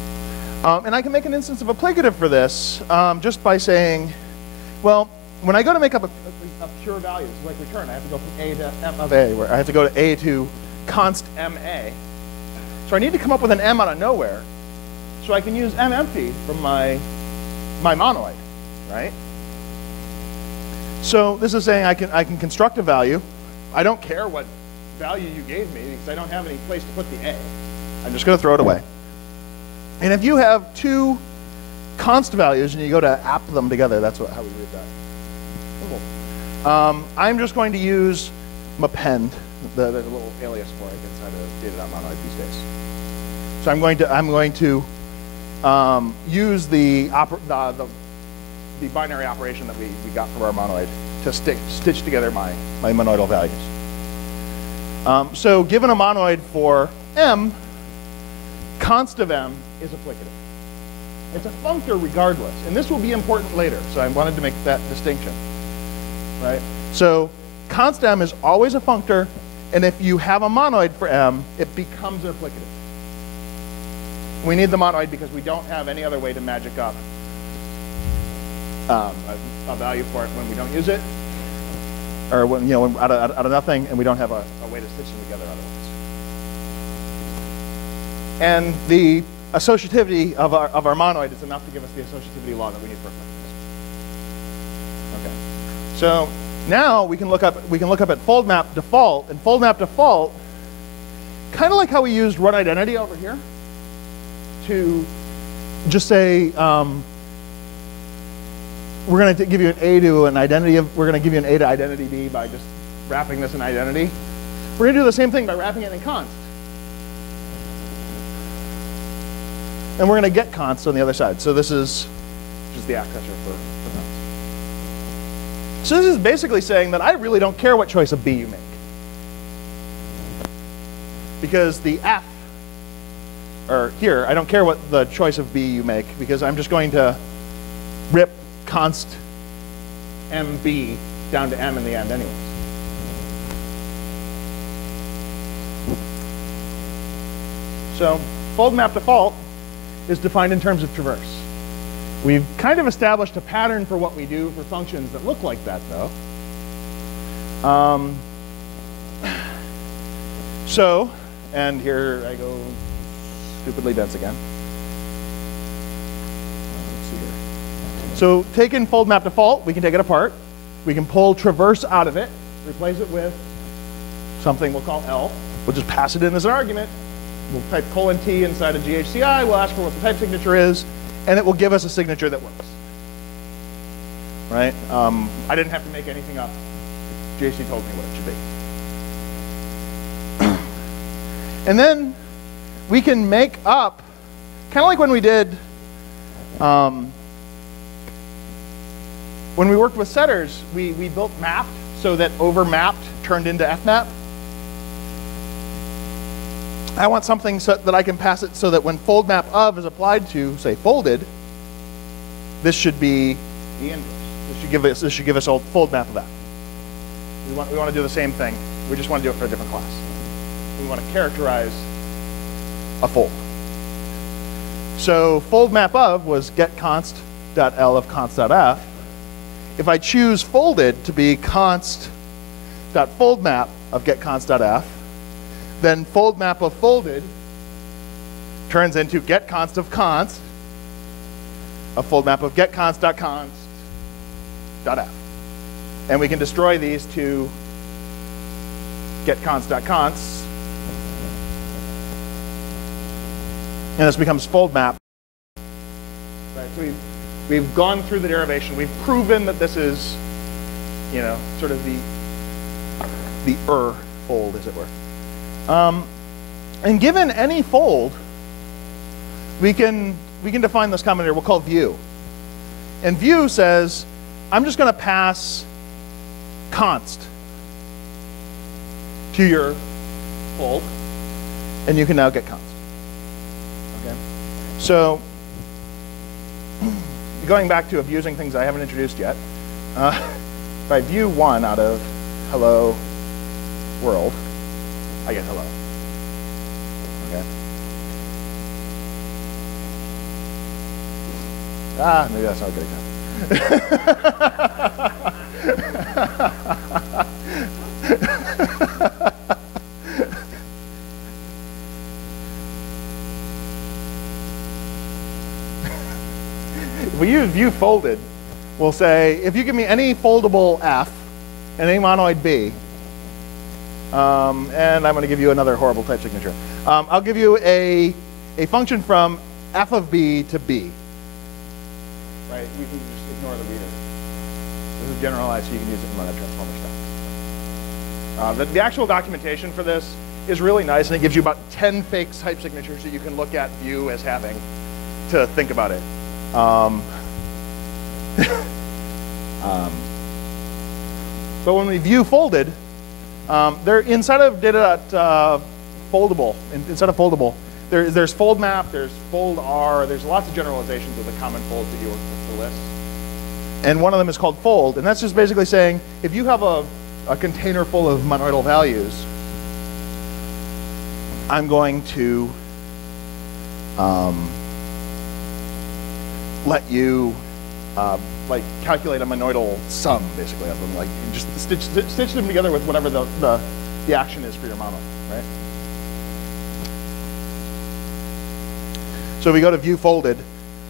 And I can make an instance of applicative for this just by saying, well, when I go to make up a pure value, like return, I have to go from A to M of A, where I have to go to A to const MA. So I need to come up with an M out of nowhere, so I can use M empty from my monoid, right? So this is saying I can construct a value. I don't care what value you gave me because I don't have any place to put the A. I'm just going to throw it away. And if you have two const values and you go to app them together, that's how we read that. Cool. I'm just going to use append, the little alias for it inside of data.monoid these days. So I'm going to use the binary operation that we got from our monoid to stitch together my monoidal values. So given a monoid for M, const of M is applicative. It's a functor regardless, and this will be important later, so I wanted to make that distinction, right? So const M is always a functor, and if you have a monoid for M, it becomes an applicative. We need the monoid because we don't have any other way to magic up a value for it when we don't use it, or when, when out of nothing, and we don't have a way to stitch them together otherwise. And the associativity of our monoid is enough to give us the associativity law that we need for applicative. Okay. So now we can look up at fold map default, and fold map default, kind of like how we used run identity over here, to just say we're going to give you an A to an identity of, we're going to give you an A to identity B by just wrapping this in identity. We're going to do the same thing by wrapping it in const. And we're going to get const on the other side. So this is just the accessor for const. So this is basically saying that I really don't care what choice of B you make, because the F, or here, I don't care what the choice of B you make, because I'm just going to rip const MB down to M in the end anyways. So fold map default is defined in terms of traverse. We've kind of established a pattern for what we do for functions that look like that, though. So, and here I go stupidly dense again. Let's see here. So taking fold map default, we can take it apart. We can pull traverse out of it, replace it with something we'll call L. We'll just pass it in as an argument. We'll type :T inside of GHCI. We'll ask for what the type signature is, and it will give us a signature that works. Right? I didn't have to make anything up. JC told me what it should be. And then we can make up, kind of like when we did, when we worked with setters, we built mapped so that overmapped turned into fmap. I want something so that I can pass it so that when fold map of is applied to, say, folded, this should be the inverse. This should give us a fold map of that. We want to do the same thing. We just want to do it for a different class. We want to characterize a fold. So fold map of was get const.l of const.f. If I choose folded to be const.foldmap of get const.f, then fold map of folded turns into get const of const, a fold map of get const.const.f. And we can destroy these to get const.const. And this becomes fold map. Right, so we've gone through the derivation. We've proven that this is, sort of the fold, as it were. And given any fold, we can define this combinator we'll call view. And view says, I'm just going to pass const to your fold, and you can now get const. Okay? So going back to abusing things I haven't introduced yet, if I view 1 out of hello world, I get hello. Okay. Maybe that's not a good example. If we use view folded, we'll say, if you give me any foldable F and any monoid B, and I'm going to give you another horrible type signature. I'll give you a function from F of B to B. Right? We can just ignore the reader. This is generalized, so you can use it in monad transformer stuff. The actual documentation for this is really nice, and it gives you about 10 fake type signatures that you can look at view as having to think about it. But when we view folded, they're inside of data foldable. Instead of foldable, there's fold map, there's fold R, there's lots of generalizations of the common folds that you work with the list. And one of them is called fold, and that's just basically saying if you have a container full of monoidal values, I'm going to let you like calculate a monoidal sum, basically, of them. Like you just stitch them together with whatever the action is for your monoid, right? So we go to view folded.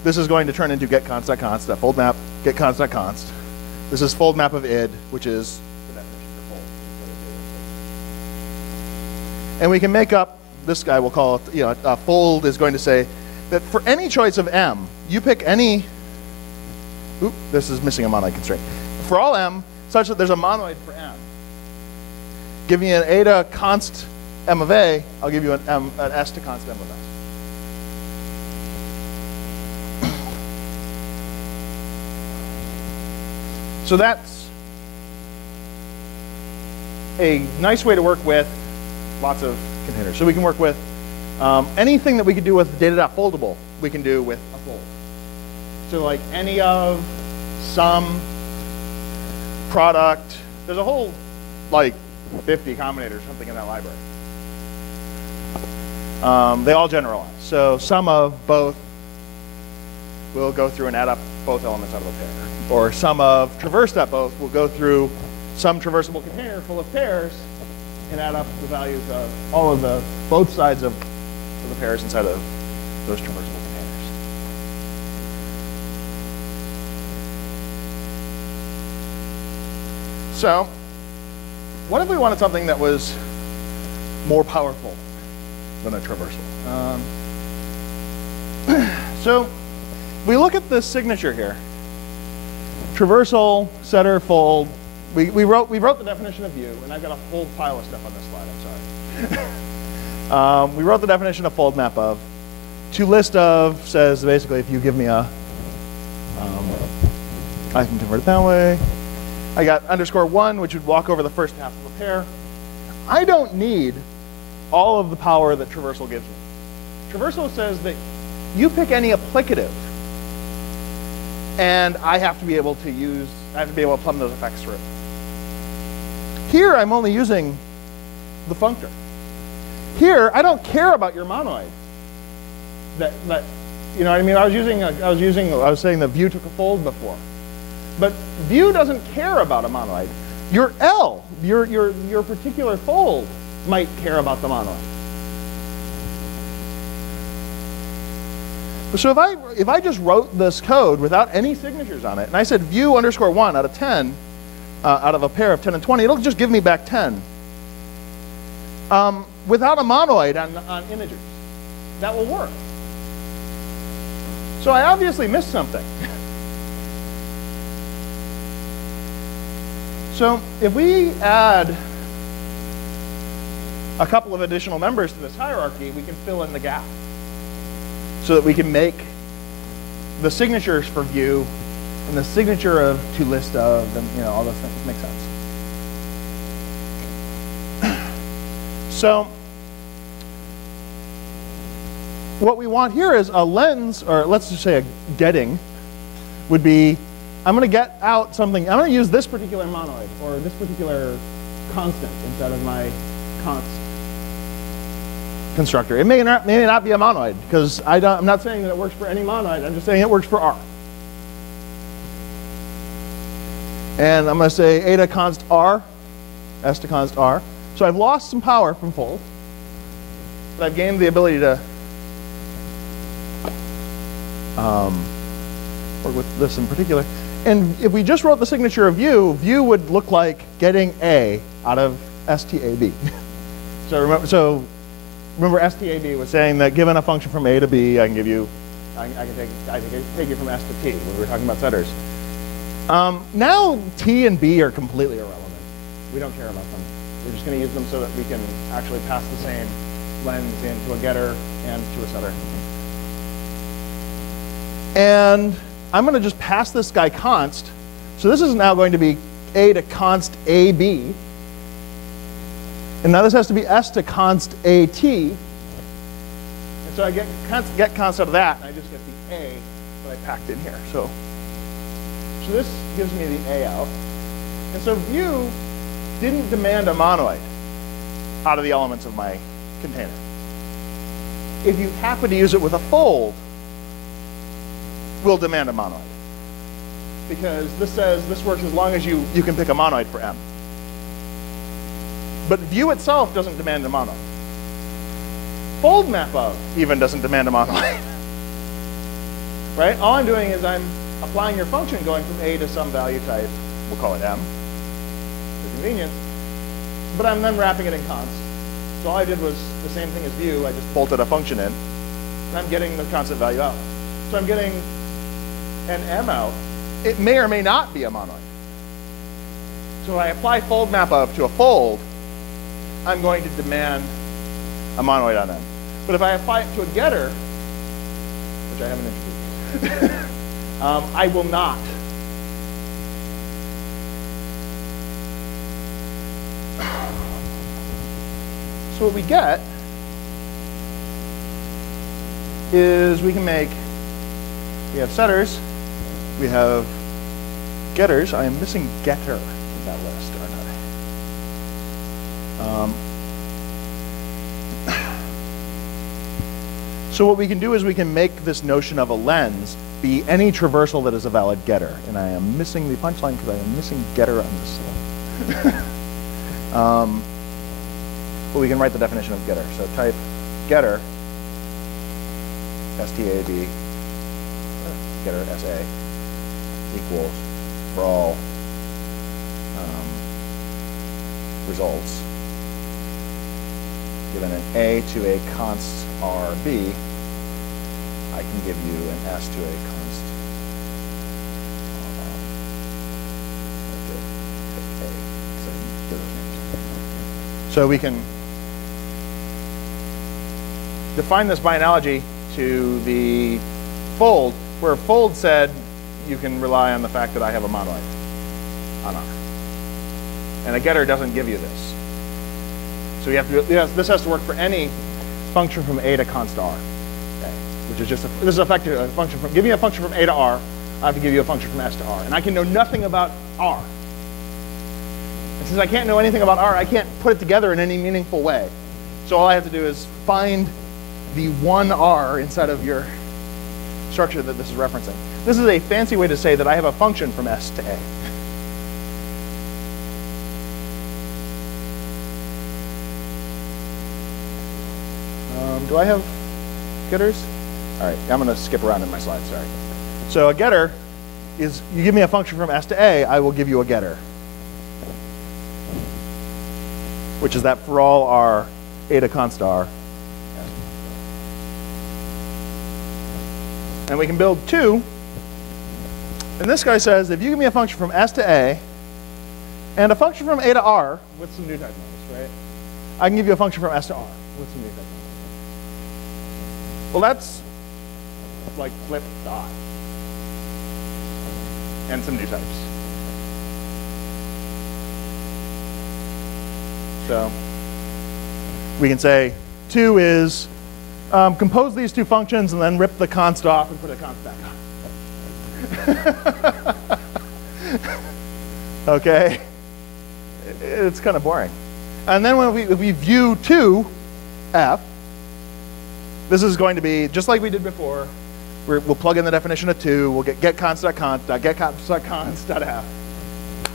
This is going to turn into get const const, that fold map, get const const. This is fold map of id, which is the definition for fold. And we can make up, this guy we'll call it, fold is going to say that for any choice of m, you pick any, this is missing a monoid constraint. For all m, such that there's a monoid for m. Give me an a to const m of a, I'll give you an s to const m of s. So that's a nice way to work with lots of containers. So we can work with anything that we could do with data.foldable, we can do with a fold. So like any of, some, product, there's a whole like 50 combinators, something in that library. They all generalize. So sum of both will go through and add up both elements out of a pair. Or sum of traverse.both will go through some traversable container full of pairs and add up the values of all of the both sides of the pairs inside of those traversable containers. So what if we wanted something that was more powerful than a traversal? So we look at this signature here. Traversal, setter, fold. We wrote the definition of view, and I've got a whole pile of stuff on this slide, I'm sorry. We wrote the definition of fold map of. To list of says basically if you give me a, I can convert it that way. I got _1, which would walk over the first half of a pair. I don't need all of the power that traversal gives me. Traversal says that you pick any applicative, and I have to be able to plumb those effects through. Here, I'm only using the functor. Here, I don't care about your monoid. You know what I mean? I was saying the view took a fold before, but view doesn't care about a monoid. Your L, your particular fold, might care about the monoid. So if I just wrote this code without any signatures on it, and I said view _1 out of 10, out of a pair of 10 and 20, it'll just give me back 10. Without a monoid on integers. That will work. So I obviously missed something. So if we add a couple of additional members to this hierarchy, we can fill in the gap, so that we can make the signatures for view and the signature of to list of, and all those things make sense. So what we want here is a lens, or let's just say a getting, would be I'm going to get out something. I'm going to use this particular monoid or this particular constant instead of my const constructor. It may not be a monoid, because I'm not saying that it works for any monoid. I'm just saying it works for R. And I'm going to say a to const r, s to const r. So I've lost some power from fold, but I've gained the ability to work with this in particular. And if we just wrote the signature of view, view would look like getting a out of STAB. So remember STAB was saying that given a function from a to b, I can take it from s to t when we were talking about setters. Now t and b are completely irrelevant. We don't care about them. We're just going to use them so that we can actually pass the same lens into a getter and to a setter. And I'm going to just pass this guy const. So this is now going to be a to const ab. And now this has to be s to const at. And so I get const out of that, and I just get the a that I packed in here. So this gives me the a out. And so view didn't demand a monoid out of the elements of my container. If you happen to use it with a fold, will demand a monoid. Because this says this works as long as you can pick a monoid for m. But view itself doesn't demand a monoid. Fold map of even doesn't demand a monoid. Right? All I'm doing is I'm applying your function going from a to some value type, we'll call it m, for convenience, but I'm then wrapping it in const. So all I did was the same thing as view, I just bolted a function in, and I'm getting the constant value out. So I'm getting an m out. It may or may not be a monoid. So when I apply fold map of to a fold, I'm going to demand a monoid on m. But if I apply it to a getter, which I haven't introduced, I will not. So what we get is we have setters, we have getters. I am missing getter in that list, aren't I? So what we can do is we can make this notion of a lens be any traversal that is a valid getter. And I am missing the punchline because I am missing getter on this slide. But we can write the definition of getter. So type getter, STAB, getter SA, equals for all results. Given an a to a const rb, I can give you an s to a const so we can define this by analogy to the fold, where fold said you can rely on the fact that I have a monoid on R. And a getter doesn't give you this. So you have to, this has to work for any function from a to const r, okay, which is just this is effectively a function from, give me a function from a to r, I have to give you a function from s to r. And I can know nothing about r. And since I can't know anything about r, I can't put it together in any meaningful way. So all I have to do is find the one r inside of your structure that this is referencing. This is a fancy way to say that I have a function from s to a. Do I have getters? All right, I'm going to skip around in my slides, sorry. So a getter is, you give me a function from s to a, I will give you a getter. Which is that for all r, a to const r. And we can build two. And this guy says, if you give me a function from s to a, and a function from a to r, with some new type notice, right? I can give you a function from s to r, with some new type notice. Well, that's like flip dot and some new types. So we can say 2 is compose these two functions and then rip the const off and put a const back on. Okay, it's kind of boring. And then when we view 2f, this is going to be just like we did before. We'll plug in the definition of 2. We'll get const.const.f.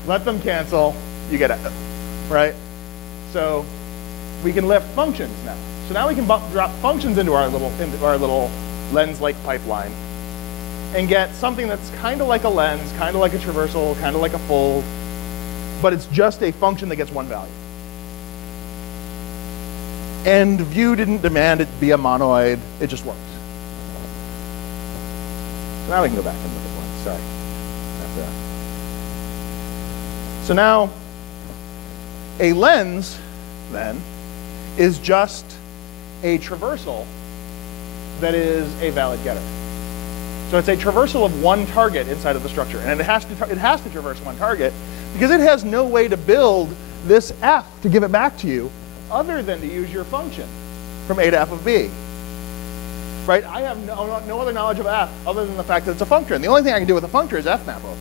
let them cancel, you get F, right? So we can lift functions now. So now we can drop functions into our little lens-like pipeline and get something that's kind of like a lens, kind of like a traversal, kind of like a fold, but it's just a function that gets one value. And view didn't demand it be a monoid, it just worked. So now we can go back and look at one, sorry. So now, a lens, then, is just a traversal that is a valid getter. So it's a traversal of one target inside of the structure, and it has to traverse one target because it has no way to build this f to give it back to you other than to use your function from a to f of b. Right? I have no other knowledge of f other than the fact that it's a functor. And the only thing I can do with a functor is f map over it.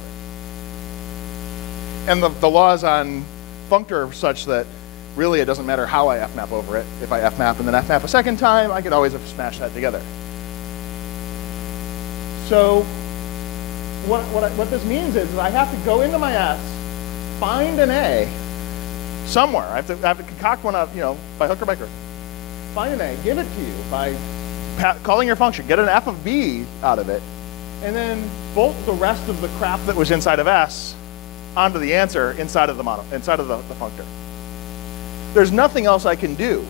And the laws on functor are such that really it doesn't matter how I f map over it. If I f map and then f map a second time, I could always smash that together. So what this means is that I have to go into my S, find an A somewhere. I have to concoct one up, by hook or by crook. Find an A, give it to you by calling your function, get an f of b out of it, and then bolt the rest of the crap that was inside of S onto the answer inside of the functor. There's nothing else I can do.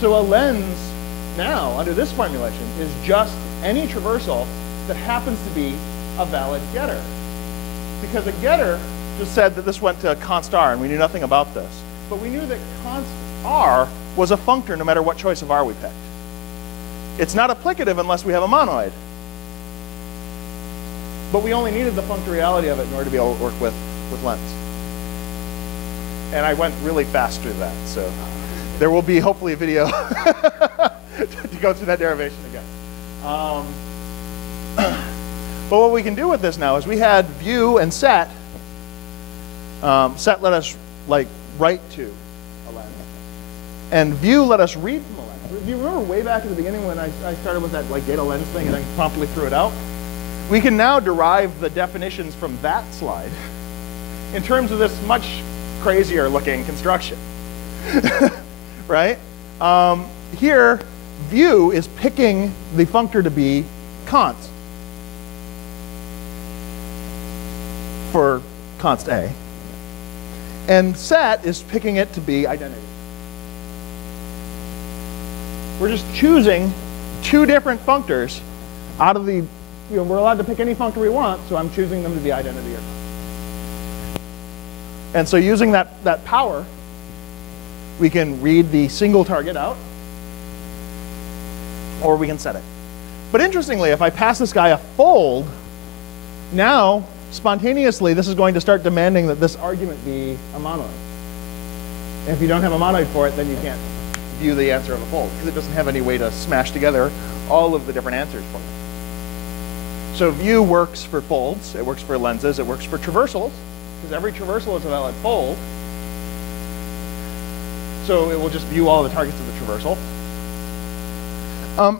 So a lens now, under this formulation, is just any traversal that happens to be a valid getter. Because a getter just said that this went to const r, and we knew nothing about this. But we knew that const r was a functor no matter what choice of r we picked. It's not applicative unless we have a monoid. But we only needed the functoriality of it in order to be able to work with lens. And I went really fast through that, so there will be hopefully a video to go through that derivation again. But what we can do with this now is we had view and set. Set let us write to a lens, and view let us read from a lens. Do you remember way back at the beginning when I started with that data lens thing and then promptly threw it out? We can now derive the definitions from that slide in terms of this much crazier looking construction, right? Here, view is picking the functor to be const for const A, and set is picking it to be identity. We're just choosing two different functors out of the, we're allowed to pick any functor we want, so I'm choosing them to be identity or not. And so using that power, we can read the single target out, or we can set it. But interestingly, if I pass this guy a fold, now, spontaneously, this is going to start demanding that this argument be a monoid. And if you don't have a monoid for it, then you can't view the answer of a fold, because it doesn't have any way to smash together all of the different answers for it. So view works for folds, it works for lenses, it works for traversals, because every traversal is a valid fold. So it will just view all the targets of the traversal.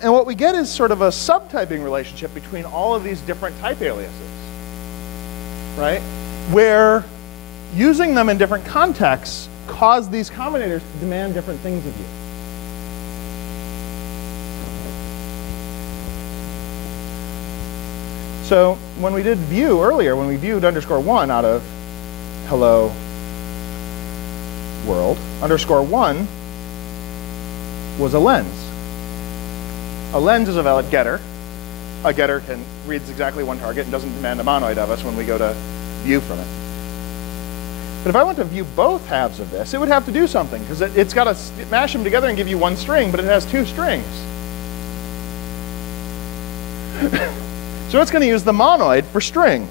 And what we get is sort of a subtyping relationship between all of these different type aliases, right? Where using them in different contexts cause these combinators to demand different things of you. So when we did view earlier, when we viewed _1 out of hello world, _1 was a lens. A lens is a valid getter. A getter reads exactly one target and doesn't demand a monoid of us when we go to view from it. But if I want to view both halves of this, it would have to do something, because it's got to mash them together and give you one string, but it has two strings. So it's going to use the monoid for string.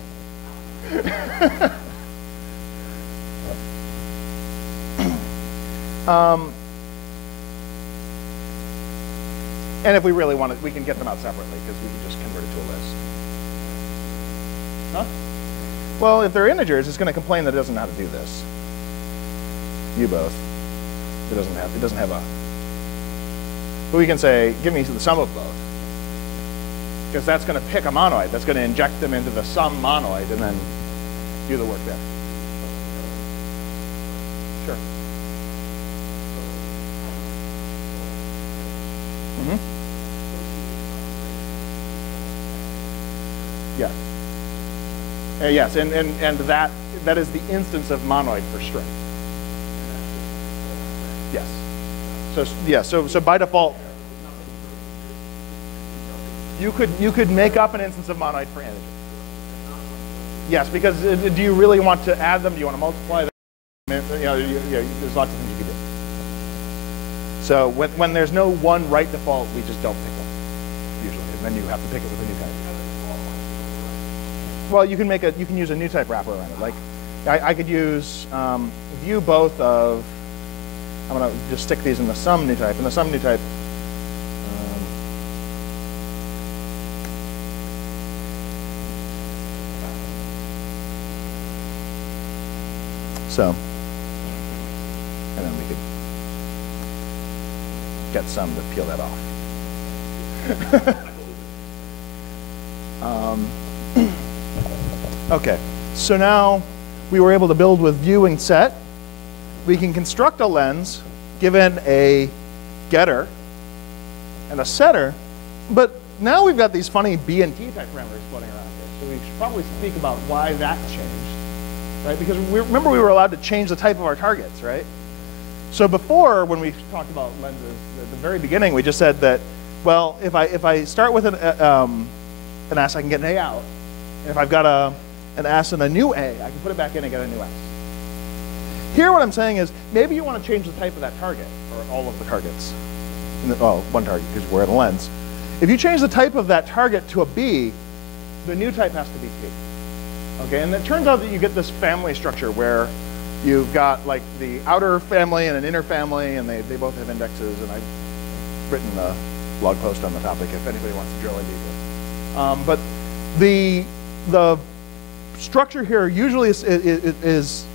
And if we really want it, we can get them out separately, because we can just convert it to a list. Huh? Well, if they're integers, it's going to complain that it doesn't know how to do this. You both. It doesn't have a. But we can say, give me the sum of both. Because that's going to pick a monoid. That's going to inject them into the sum monoid and then do the work there. Sure. Yes. Yes, and that is the instance of monoid for string. Yes. So yeah, so by default, you could make up an instance of monoid for integer. Yes, because do you really want to add them? Do you want to multiply them? There's lots of things you can do. So when there's no one right default, we just don't pick them usually, and then you have to pick it with a new type. Well, you can use a new type wrapper around it. Like I could use view both of. I'm going to just stick these in the sum new type. In the sum new type, so, and then we could get sum to peel that off. Okay, so now we were able to build with view and set. We can construct a lens given a getter and a setter, but now we've got these funny B and T type parameters floating around here. So we should probably speak about why that changed, right? Because remember we were allowed to change the type of our targets, right? So before, when we talked about lenses at the very beginning, we just said that, well, if I start with an S, I can get an A out. And if I've got an S and a new A, I can put it back in and get a new S. Here what I'm saying is, maybe you want to change the type of that target, or all of the targets. Oh, one target, because we're at a lens. If you change the type of that target to a B, the new type has to be T. Okay, and it turns out that you get this family structure where you've got like the outer family and an inner family, and they both have indexes, and I've written a blog post on the topic if anybody wants to drill in deeper. But the structure here usually is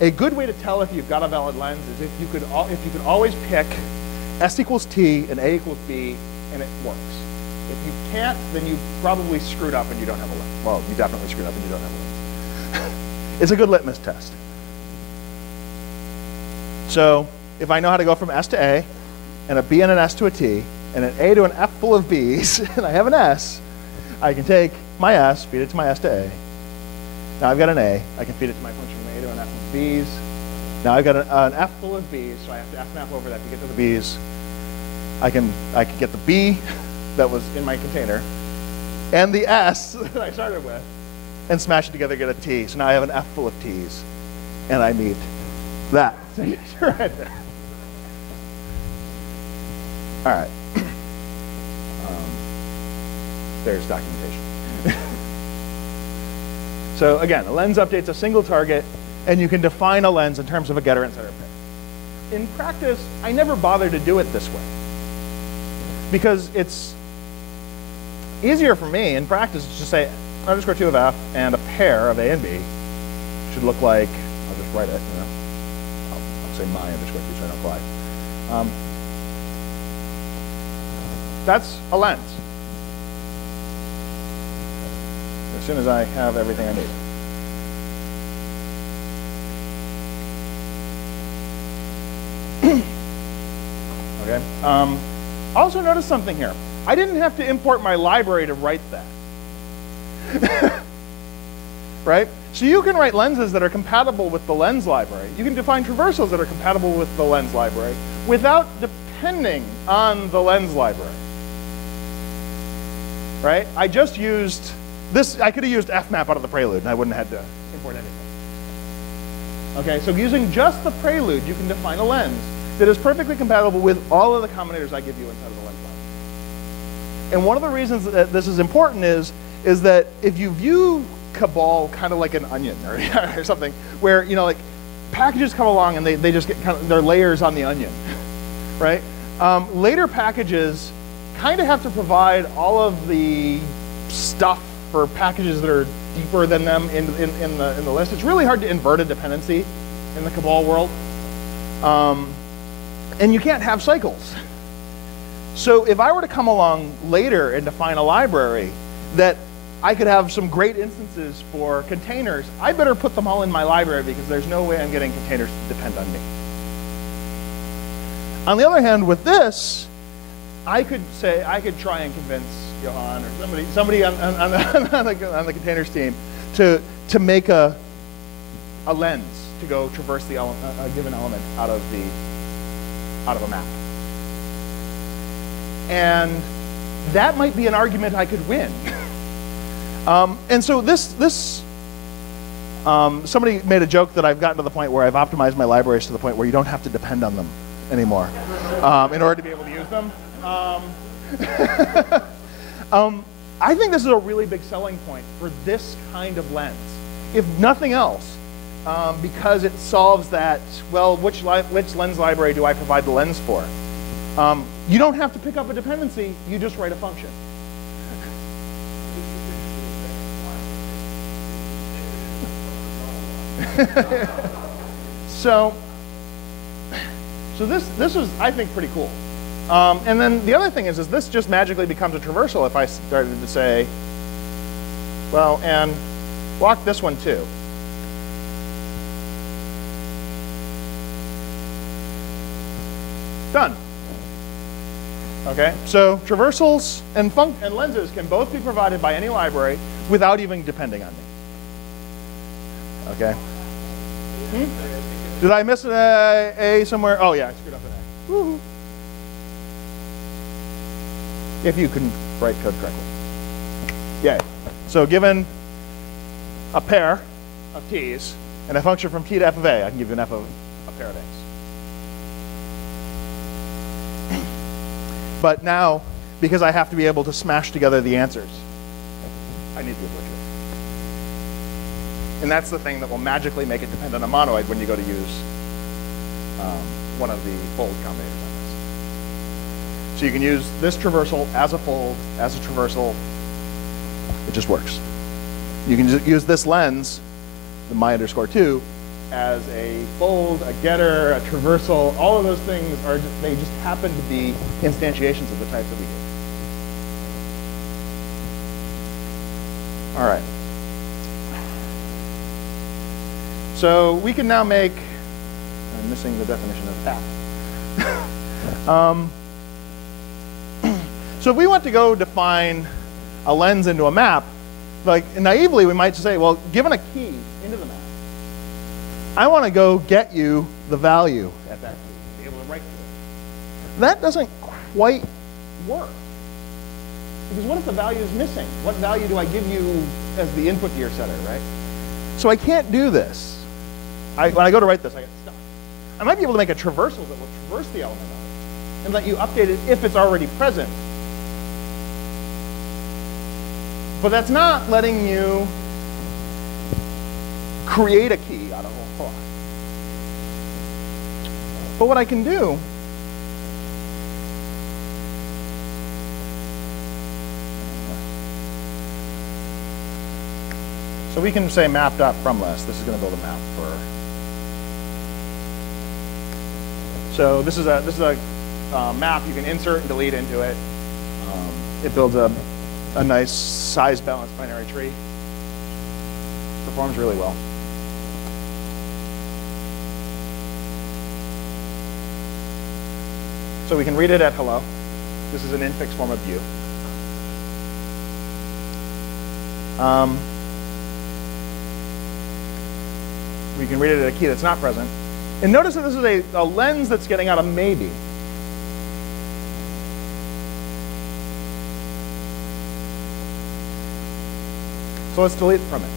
a good way to tell if you've got a valid lens is if you could always pick S equals T and A equals B, and it works. If you can't, then you probably screwed up and you don't have a lens. Well, you definitely screwed up and you don't have a lens. It's a good litmus test. So if I know how to go from S to A, and a B and an S to a T, and an A to an F full of Bs, and I have an S, I can take my S, feed it to my S to A. Now I've got an A, I can feed it to my function from A to an F of Bs. Now I've got an F full of Bs, so I have to F map over that to get to the Bs. I can get the B that was in my container, and the S that I started with, and smash it together, get a T. So now I have an F full of T's, and I meet that signature right there. All right. There's documentation. So again, a lens updates a single target, and you can define a lens in terms of a getter and setter pair. In practice, I never bother to do it this way, because it's easier for me in practice to just say underscore 2 of F and a pair of A and B should look like, I'll just write it, you know. I'll say my underscore 2 so I don't apply. That's a lens. As soon as I have everything I need. Okay. Also notice something here. I didn't have to import my library to write that. Right? So you can write lenses that are compatible with the lens library. You can define traversals that are compatible with the lens library without depending on the lens library. Right? I just used this. I could have used fmap out of the prelude, and I wouldn't have had to import anything. Okay, so using just the prelude, you can define a lens that is perfectly compatible with all of the combinators I give you inside of the lens library. And one of the reasons that this is important is that if you view Cabal kind of like an onion or something, where like packages come along and they just get they're layers on the onion, right? Later packages kind of have to provide all of the stuff for packages that are deeper than them in the list. It's really hard to invert a dependency in the Cabal world. And you can't have cycles. So if I were to come along later and define a library that I could have some great instances for containers. I better put them all in my library because there's no way I'm getting containers to depend on me. On the other hand, with this, I could try and convince Johan or somebody on the containers team to make a lens to go traverse a given element out of a map. And that might be an argument I could win. And so somebody made a joke that I've gotten to the point where I've optimized my libraries to the point where you don't have to depend on them anymore in order to be able to use them. I think this is a really big selling point for this kind of lens. If nothing else, because it solves that, well, which lens library do I provide the lens for? You don't have to pick up a dependency, you just write a function. So this is, I think, pretty cool. And then the other thing is this just magically becomes a traversal if I started to say, well, and block this one too. Done. Okay, so traversals and lenses can both be provided by any library without even depending on me. Okay. Did I miss an A somewhere? Oh yeah, I screwed up an A. Woo-hoo. If you can write code correctly. Yay. So given a pair of t's and a function from t to f of a, I can give you an f of a pair of a's. But now, because I have to be able to smash together the answers, I need the ability. And that's the thing that will magically make it depend on a monoid when you go to use one of the fold combinators on this. So you can use this traversal as a fold, as a traversal. It just works. You can just use this lens, the my_2, as a fold, a getter, a traversal. All of those things they just happen to be instantiations of the type that we do. All right. So we can now make, I'm missing the definition of that. So if we want to go define a lens into a map, like naively we might say, well, given a key into the map, I want to go get you the value at that key, be able to write to it. That doesn't quite work. Because what if the value is missing? What value do I give you as the input to your setter, right? So I can't do this. When I go to write this, I get stuck. I might be able to make a traversal that will traverse the element of it and let you update it if it's already present. But that's not letting you create a key out of a whole lot. But what I can do so we can say map.fromList. This is going to build a map for. So this is a map you can insert and delete into it. It builds a nice size balanced binary tree. Performs really well. So we can read it at hello. This is an infix form of view. We can read it at a key that's not present. And notice that this is a lens that's getting out a maybe. So let's delete from it.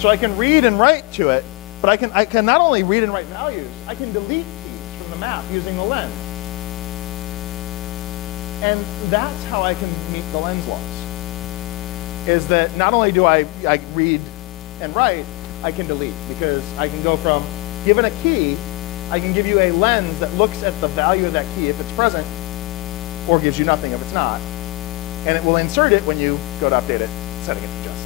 So I can read and write to it, but I can not only read and write values, I can delete keys from the map using the lens. And that's how I can meet the lens laws. Is that not only do I read and write, I can delete, because I can go from, given a key, I can give you a lens that looks at the value of that key if it's present, or gives you nothing if it's not. And it will insert it when you go to update it, setting it to just.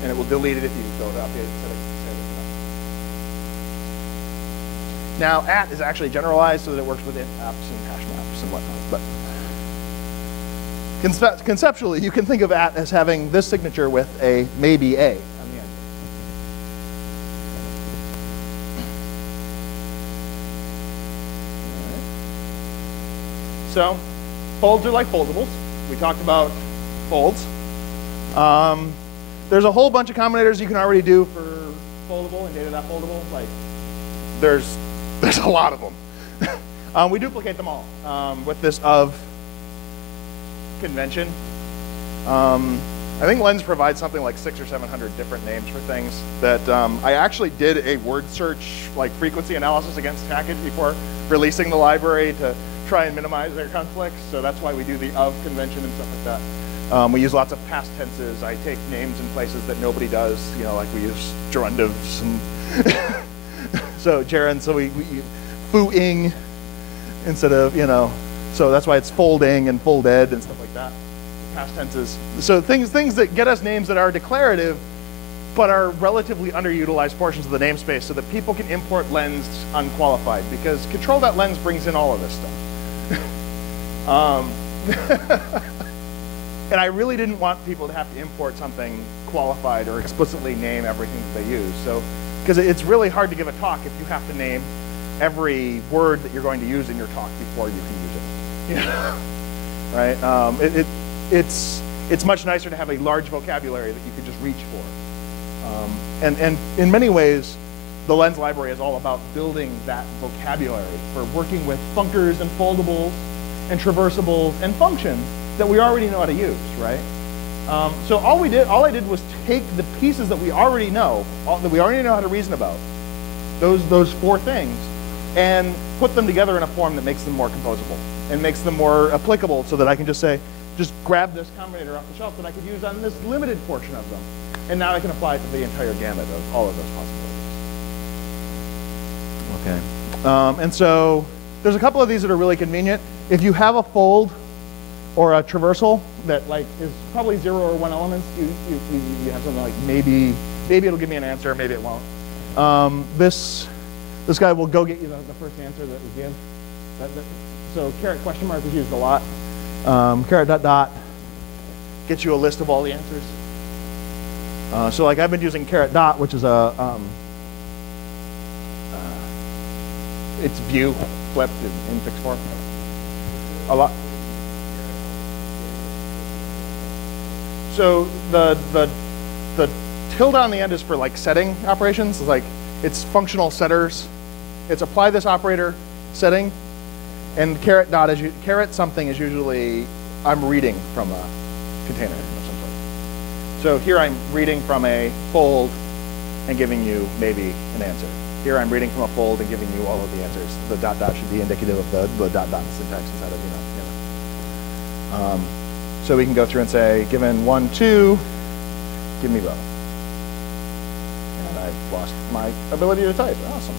And it will delete it if you go to update it, setting it to nothing. Now, at is actually generalized so that it works with int apps and hash maps and whatnot. But Conceptually, you can think of at as having this signature with a maybe a on the end. So, folds are like foldables. We talked about folds. There's a whole bunch of combinators you can already do for foldable and data.foldable. Like, there's a lot of them. We duplicate them all with this of convention. I think Lens provides something like 600 or 700 different names for things that I actually did a word search, like frequency analysis against package before releasing the library to try and minimize their conflicts. So that's why we do the of convention and stuff like that. We use lots of past tenses. I take names in places that nobody does, you know, like we use gerundives and so gerund, so we foo-ing instead of, you know, so that's why it's folding and folded and stuff like that. Past tenses. So things that get us names that are declarative, but are relatively underutilized portions of the namespace so that people can import Lens unqualified, because control.lens brings in all of this stuff. And I really didn't want people to have to import something qualified or explicitly name everything that they use. So, because it's really hard to give a talk if you have to name every word that you're going to use in your talk before you can use it. You know? Right? It's much nicer to have a large vocabulary that you can just reach for. And in many ways, the Lens library is all about building that vocabulary for working with functors and foldables and traversables and functions that we already know how to use, right? So all I did was take the pieces that we already know, that we already know how to reason about, those four things, and put them together in a form that makes them more composable and makes them more applicable, so that I can just say, just grab this combinator off the shelf that I could use on this limited portion of them, and now I can apply it to the entire gamut of all of those possibilities. Okay. And so there's a couple of these that are really convenient. If you have a fold or a traversal that like is probably 0 or 1 elements, you have something like maybe it'll give me an answer, maybe it won't. This guy will go get you the first answer that we give. So caret question mark is used a lot. Caret dot dot gets you a list of all the answers. So like I've been using caret dot, which is it's view flipped in fixed form. A lot. So the tilde on the end is for like setting operations. It's like it's functional setters. It's apply this operator setting, and caret dot is caret something is usually I'm reading from a container of some sort. So here I'm reading from a fold and giving you maybe an answer. Here I'm reading from a fold and giving you all of the answers. The dot dot should be indicative of the dot dot syntax inside of so we can go through and say, given 1, 2, give me both. And I've lost my ability to type. Awesome.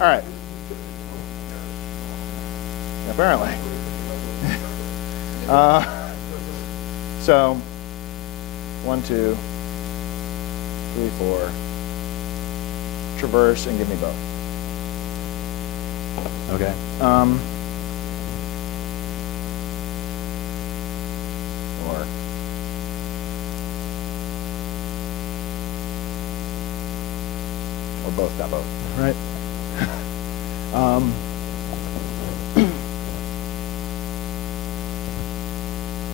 All right. Apparently. So 1, 2, 3, 4. Traverse and give me both. Okay. Or both got both, right?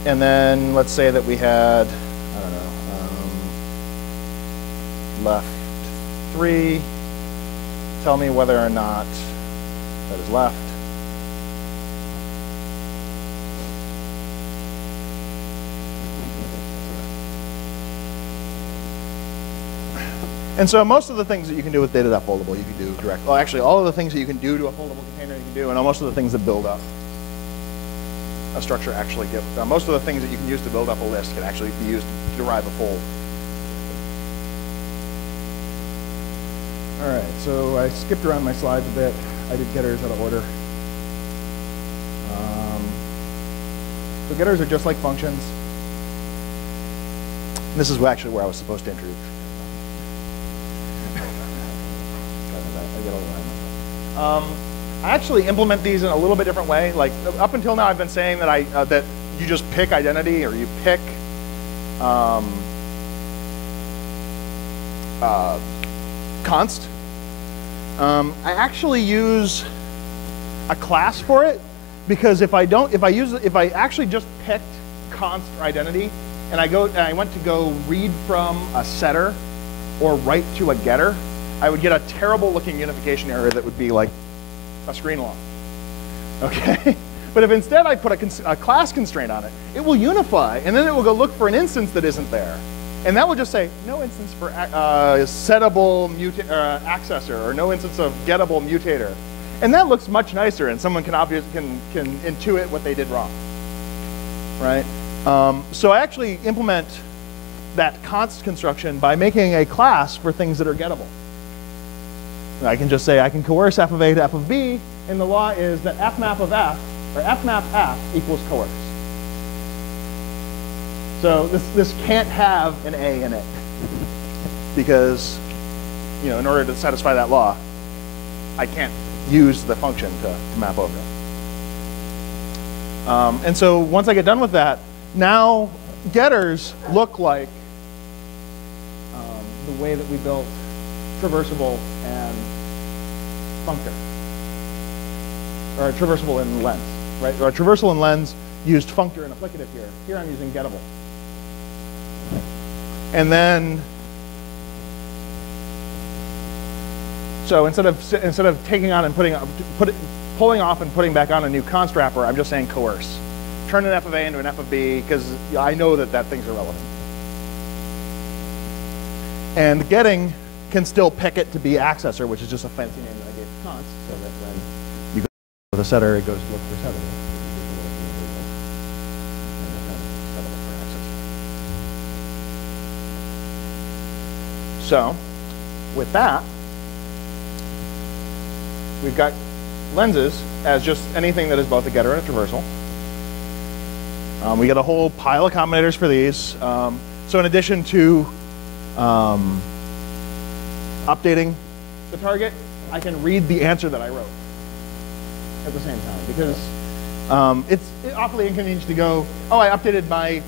And then let's say that we had, I don't know, left 3. Tell me whether or not that is left. And so most of the things that you can do with data.foldable, you can do direct. Well, actually, all of the things that you can do to a foldable container, you can do, and most of the things that build up a structure actually give. Most of the things that you can use to build up a list can actually be used to derive a fold. All right, so I skipped around my slides a bit. I did getters out of order. So getters are just like functions. And this is actually where I was supposed to introduce. I actually implement these in a little bit different way. Like up until now, I've been saying that that you just pick identity or you pick const. I actually use a class for it because if I actually just picked const or identity and I went to go read from a setter or write to a getter, I would get a terrible looking unification error that would be like a screen long. Okay? But if instead I put a class constraint on it, it will unify, and then it will go look for an instance that isn't there. And that will just say, no instance for settable accessor, or no instance of gettable mutator. And that looks much nicer, and someone can intuit what they did wrong, right? So I actually implement that const construction by making a class for things that are gettable. I can just say I can coerce f of A to f of B, and the law is that f map of f, or f map f equals coerce. So this can't have an A in it because, in order to satisfy that law, I can't use the function to map over it. And so once I get done with that, now getters look like the way that we built traversable and functor, or traversable and lens, right? Or traversal and lens used functor and applicative here. Here I'm using gettable. And then, so instead of taking on and pulling off and putting back on a new const wrapper, I'm just saying coerce. Turn an f of A into an f of B because I know that thing's irrelevant. And getting can still pick it to be accessor, which is just a fancy name that I gave to const, so that when you go to the setter, it goes to look for setter. So, with that, we've got lenses as just anything that is both a getter and a traversal. We get a whole pile of combinators for these. So in addition to updating the target, I can read the answer that I wrote at the same time, because it's awfully inconvenient to go, oh, I updated my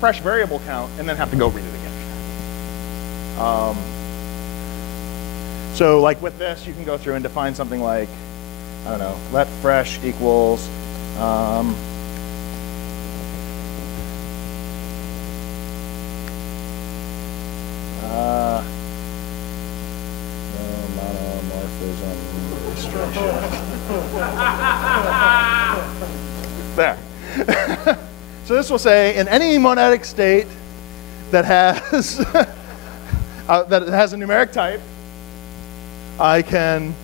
fresh variable count, and then have to go read it again. So like with this, you can go through and define something like, I don't know, let fresh equals monomorphism restriction. There. So this will say, in any monadic state that has that has a numeric type, I can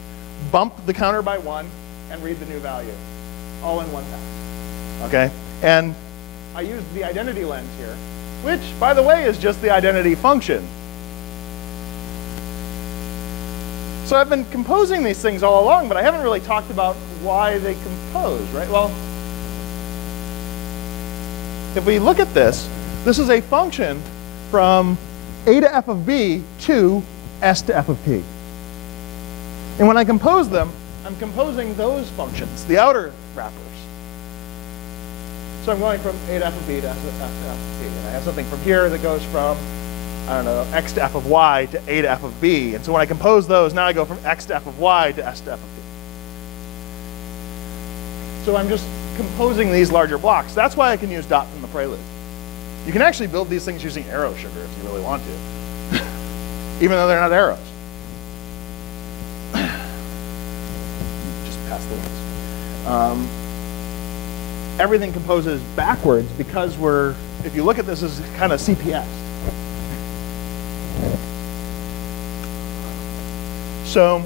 bump the counter by 1 and read the new value, all in one pass. Okay? And I used the identity lens here, which, by the way, is just the identity function. So I've been composing these things all along, but I haven't really talked about why they compose, right? Well, if we look at this, this is a function from A to f of B to S to f of P. And when I compose them, I'm composing those functions, the outer wrappers. So I'm going from A to f of B to S to f of P. And I have something from here that goes from, I don't know, x to f of y to A to f of B. And so when I compose those, now I go from x to f of y to S to f of P. So I'm just composing these larger blocks. That's why I can use dot from the prelude. You can actually build these things using arrow sugar if you really want to, even though they're not arrows. Just pass the ones. Everything composes backwards because if you look at this as kind of CPS. So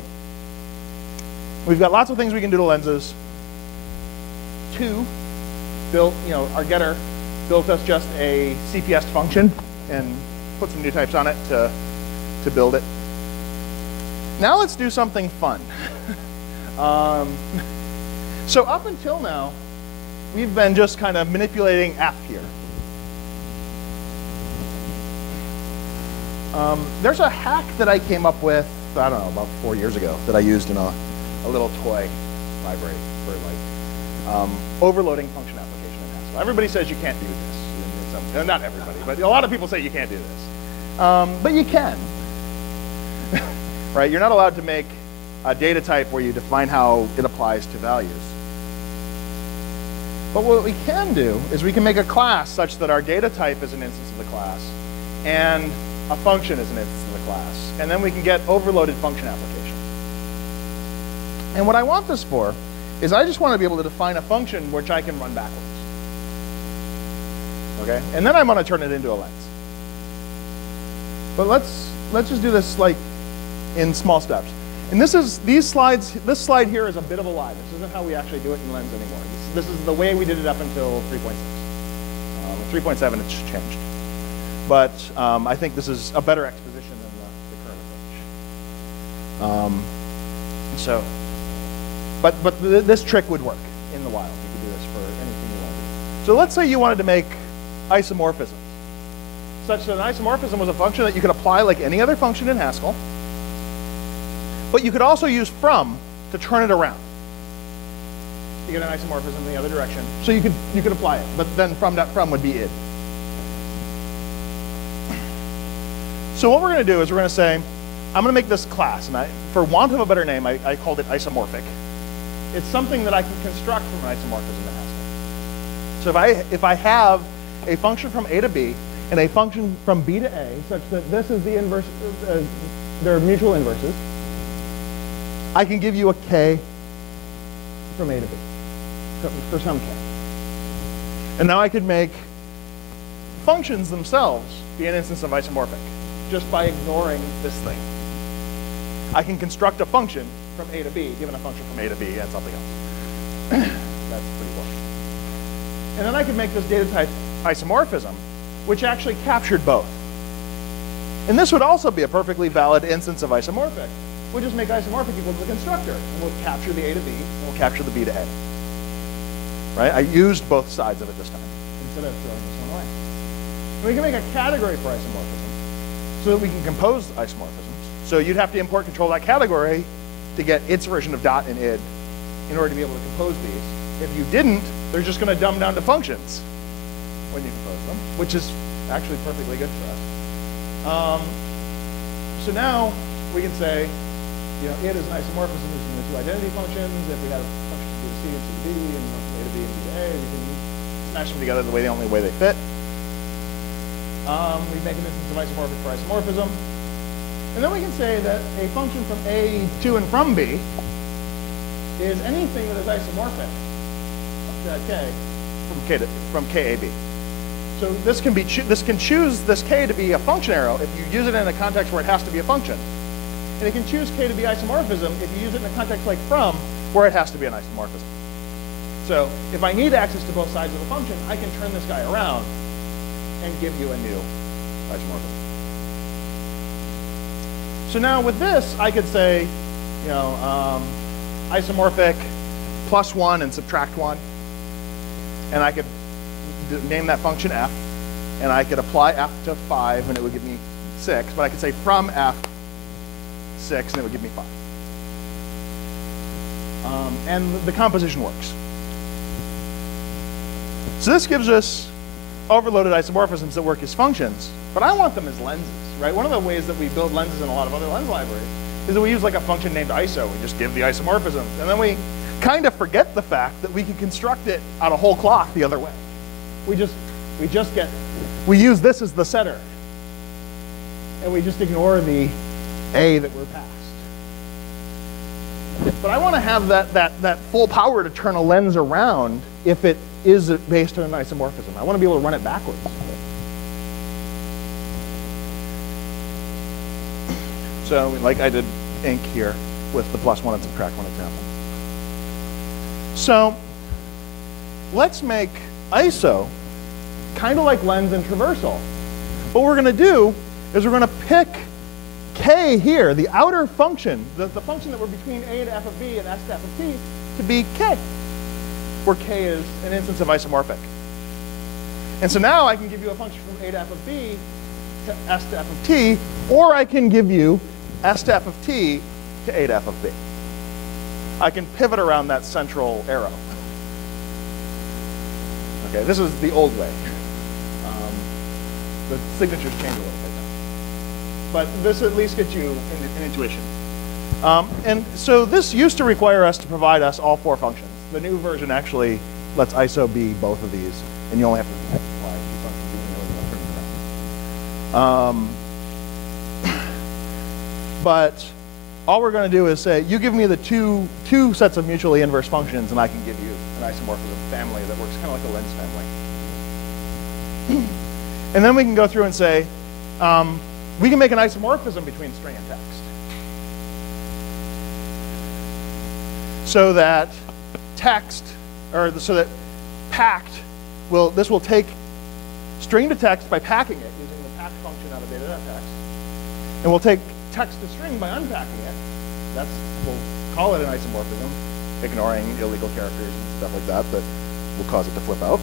we've got lots of things we can do to lenses. Our getter built us just a CPS function and put some new types on it to build it. Now let's do something fun. So up until now, we've been just kind of manipulating f here. There's a hack that I came up with, I don't know, about 4 years ago that I used in a little toy. library for like overloading function application in Haskell. Everybody says you can't do this. Not everybody, but a lot of people say you can't do this. But you can. Right? You're not allowed to make a data type where you define how it applies to values. But what we can do is we can make a class such that our data type is an instance of the class and a function is an instance of the class. And then we can get overloaded function application. And what I want this for is I just want to be able to define a function which I can run backwards. Okay? And then I'm going to turn it into a lens. But let's just do this like in small steps. And this slide here is a bit of a lie. This isn't how we actually do it in Lens anymore. This is the way we did it up until 3.6. 3.7 it's changed. But I think this is a better exposition than the current approach. But this trick would work in the wild. You could do this for anything you wanted. So let's say you wanted to make isomorphisms, such that an isomorphism was a function that you could apply like any other function in Haskell. But you could also use from to turn it around. You get an isomorphism in the other direction. So you could apply it, but then from would be id. So what we're going to do is we're going to say, I'm going to make this class, and for want of a better name, I called it isomorphic. It's something that I can construct from an isomorphism in Haskell. So if I have a function from A to B and a function from B to A, such that this is the inverse, they're mutual inverses, I can give you a k from A to B, for some k. And now I could make functions themselves be an instance of isomorphic, just by ignoring this thing. I can construct a function from A to B, given a function from A to B and something else. That's pretty boring. And then I could make this data type isomorphism, which actually captured both. And this would also be a perfectly valid instance of isomorphic. We'll just make isomorphic equal to the constructor, and we'll capture the A to B, and we'll capture the B to A. Right? I used both sides of it this time, instead of throwing this one away. And we can make a category for isomorphism, so that we can compose isomorphisms. So you'd have to import control.category to get its version of dot and id in order to be able to compose these. If you didn't, they're just going to dumb down to functions when you compose them, which is actually perfectly good for us. So now we can say, id is an isomorphism using the two identity functions. If we have functions B to C and C to D, and A to B and B to A, we can smash them together the only way they fit. We make an instance of isomorphic for isomorphism. And then we can say that a function from A to and from B is anything that is isomorphic up to from KAB. So this can choose this K to be a function arrow if you use it in a context where it has to be a function. And it can choose K to be isomorphism if you use it in a context like from, where it has to be an isomorphism. So if I need access to both sides of the function, I can turn this guy around and give you a new isomorphism. So now with this, I could say, isomorphic plus 1 and subtract 1. And I could name that function f. And I could apply f to 5, and it would give me 6. But I could say from f 6, and it would give me 5. And the composition works. So this gives us overloaded isomorphisms that work as functions, but I want them as lenses, right? One of the ways that we build lenses in a lot of other lens libraries is that we use like a function named iso. We just give the isomorphisms, and then we kind of forget the fact that we can construct it out of whole cloth the other way. We use this as the setter, and we just ignore the A that we're passed. But I want to have that full power to turn a lens around if it is based on an isomorphism. I want to be able to run it backwards. So like I did ink here with the plus 1 and subtract 1 example. So let's make iso kind of like lens and traversal. What we're going to do is we're going to pick k here, the outer function, the function that we're between a to f of b and s to f of t, to be k, where k is an instance of isomorphic. And so now I can give you a function from a to f of b to s to f of t, or I can give you s to f of t to a to f of b. I can pivot around that central arrow. Okay, this is the old way. The signatures change a little bit now. But this at least gets you an intuition. And so this used to require us to provide us all 4 functions. The new version actually lets ISO be both of these, and you only have to apply 2 functions. But all we're going to do is say, you give me the two sets of mutually inverse functions, and I can give you an isomorphism family that works kind of like a lens family. And then we can go through and say, we can make an isomorphism between string and text. So that text, or so that packed, this will take string to text by packing it using the packed function out of data.text. And we'll take text to string by unpacking it. We'll call it an isomorphism, ignoring illegal characters and stuff like that will cause it to flip out.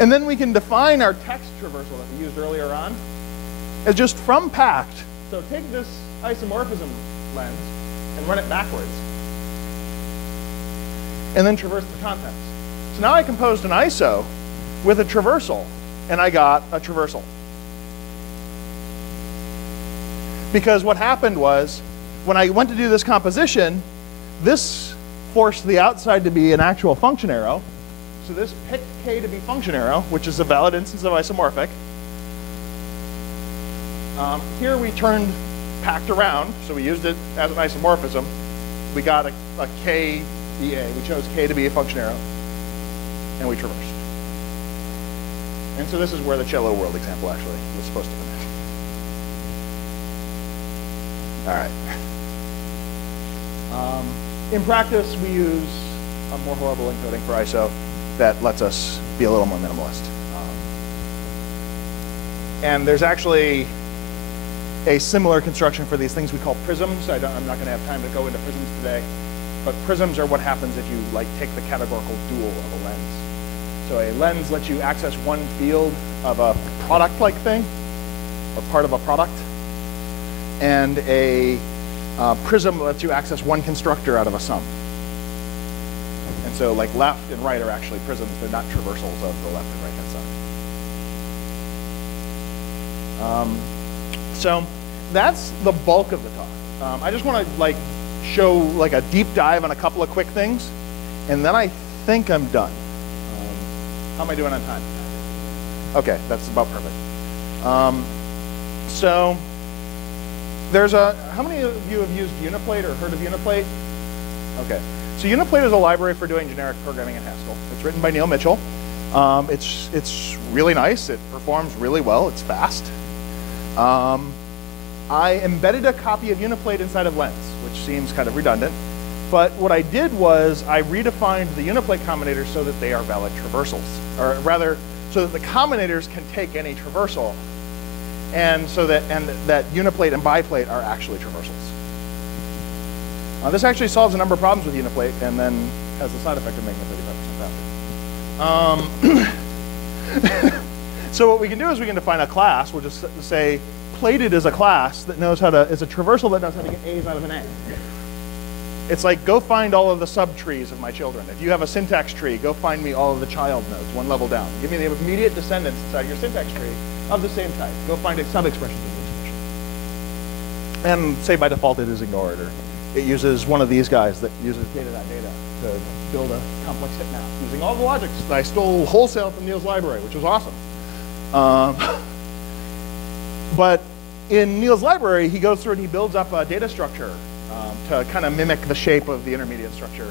And then we can define our text traversal that we used earlier on as just from packed. So take this isomorphism lens and run it backwards. And then traverse the contents. So now I composed an ISO with a traversal, and I got a traversal. Because what happened was, when I went to do this composition, this forced the outside to be an actual function arrow. So this picked K to be function arrow, which is a valid instance of isomorphic. Here we turned packed around, so we used it as an isomorphism. We got a K EA. We chose K to be a function arrow, and we traversed. And so this is where the cello world example actually was supposed to finish. All right. In practice, we use a more horrible encoding for ISO that lets us be a little more minimalist. And there's actually a similar construction for these things we call prisms. I'm not going to have time to go into prisms today, but prisms are what happens if you take the categorical dual of a lens. So a lens lets you access one field of a product-like thing, or part of a product, and a prism lets you access one constructor out of a sum. And so left and right are actually prisms. They're not traversals of the left and right hand side. So that's the bulk of the talk. I just want to show a deep dive on a couple of quick things, and then I think I'm done. How am I doing on time? Okay, that's about perfect. So there's how many of you have used Uniplate or heard of Uniplate? Okay, so Uniplate is a library for doing generic programming in Haskell. It's written by Neil Mitchell. It's really nice. It performs really well. It's fast. I embedded a copy of Uniplate inside of Lens, which seems kind of redundant. But what I did was I redefined the Uniplate combinators so that they are valid traversals, or rather, so that the combinators can take any traversal, and so that Uniplate and biplate are actually traversals. This actually solves a number of problems with Uniplate, and then has the side effect of making it 35% faster. So what we can do is we can define a class. We'll just say plated is a class that knows how to, is a traversal that knows how to get A's out of an A. It's like, go find all of the subtrees of my children. If you have a syntax tree, go find me all of the child nodes, one level down. Give me the immediate descendants inside your syntax tree of the same type. Go find sub-expressions of the expression. And say by default it is ignored, or it uses one of these guys that uses data.data to build a complex hit map using all the logics that I stole wholesale from Neil's library, which was awesome. But in Neil's library, he goes through and he builds up a data structure to kind of mimic the shape of the intermediate structure.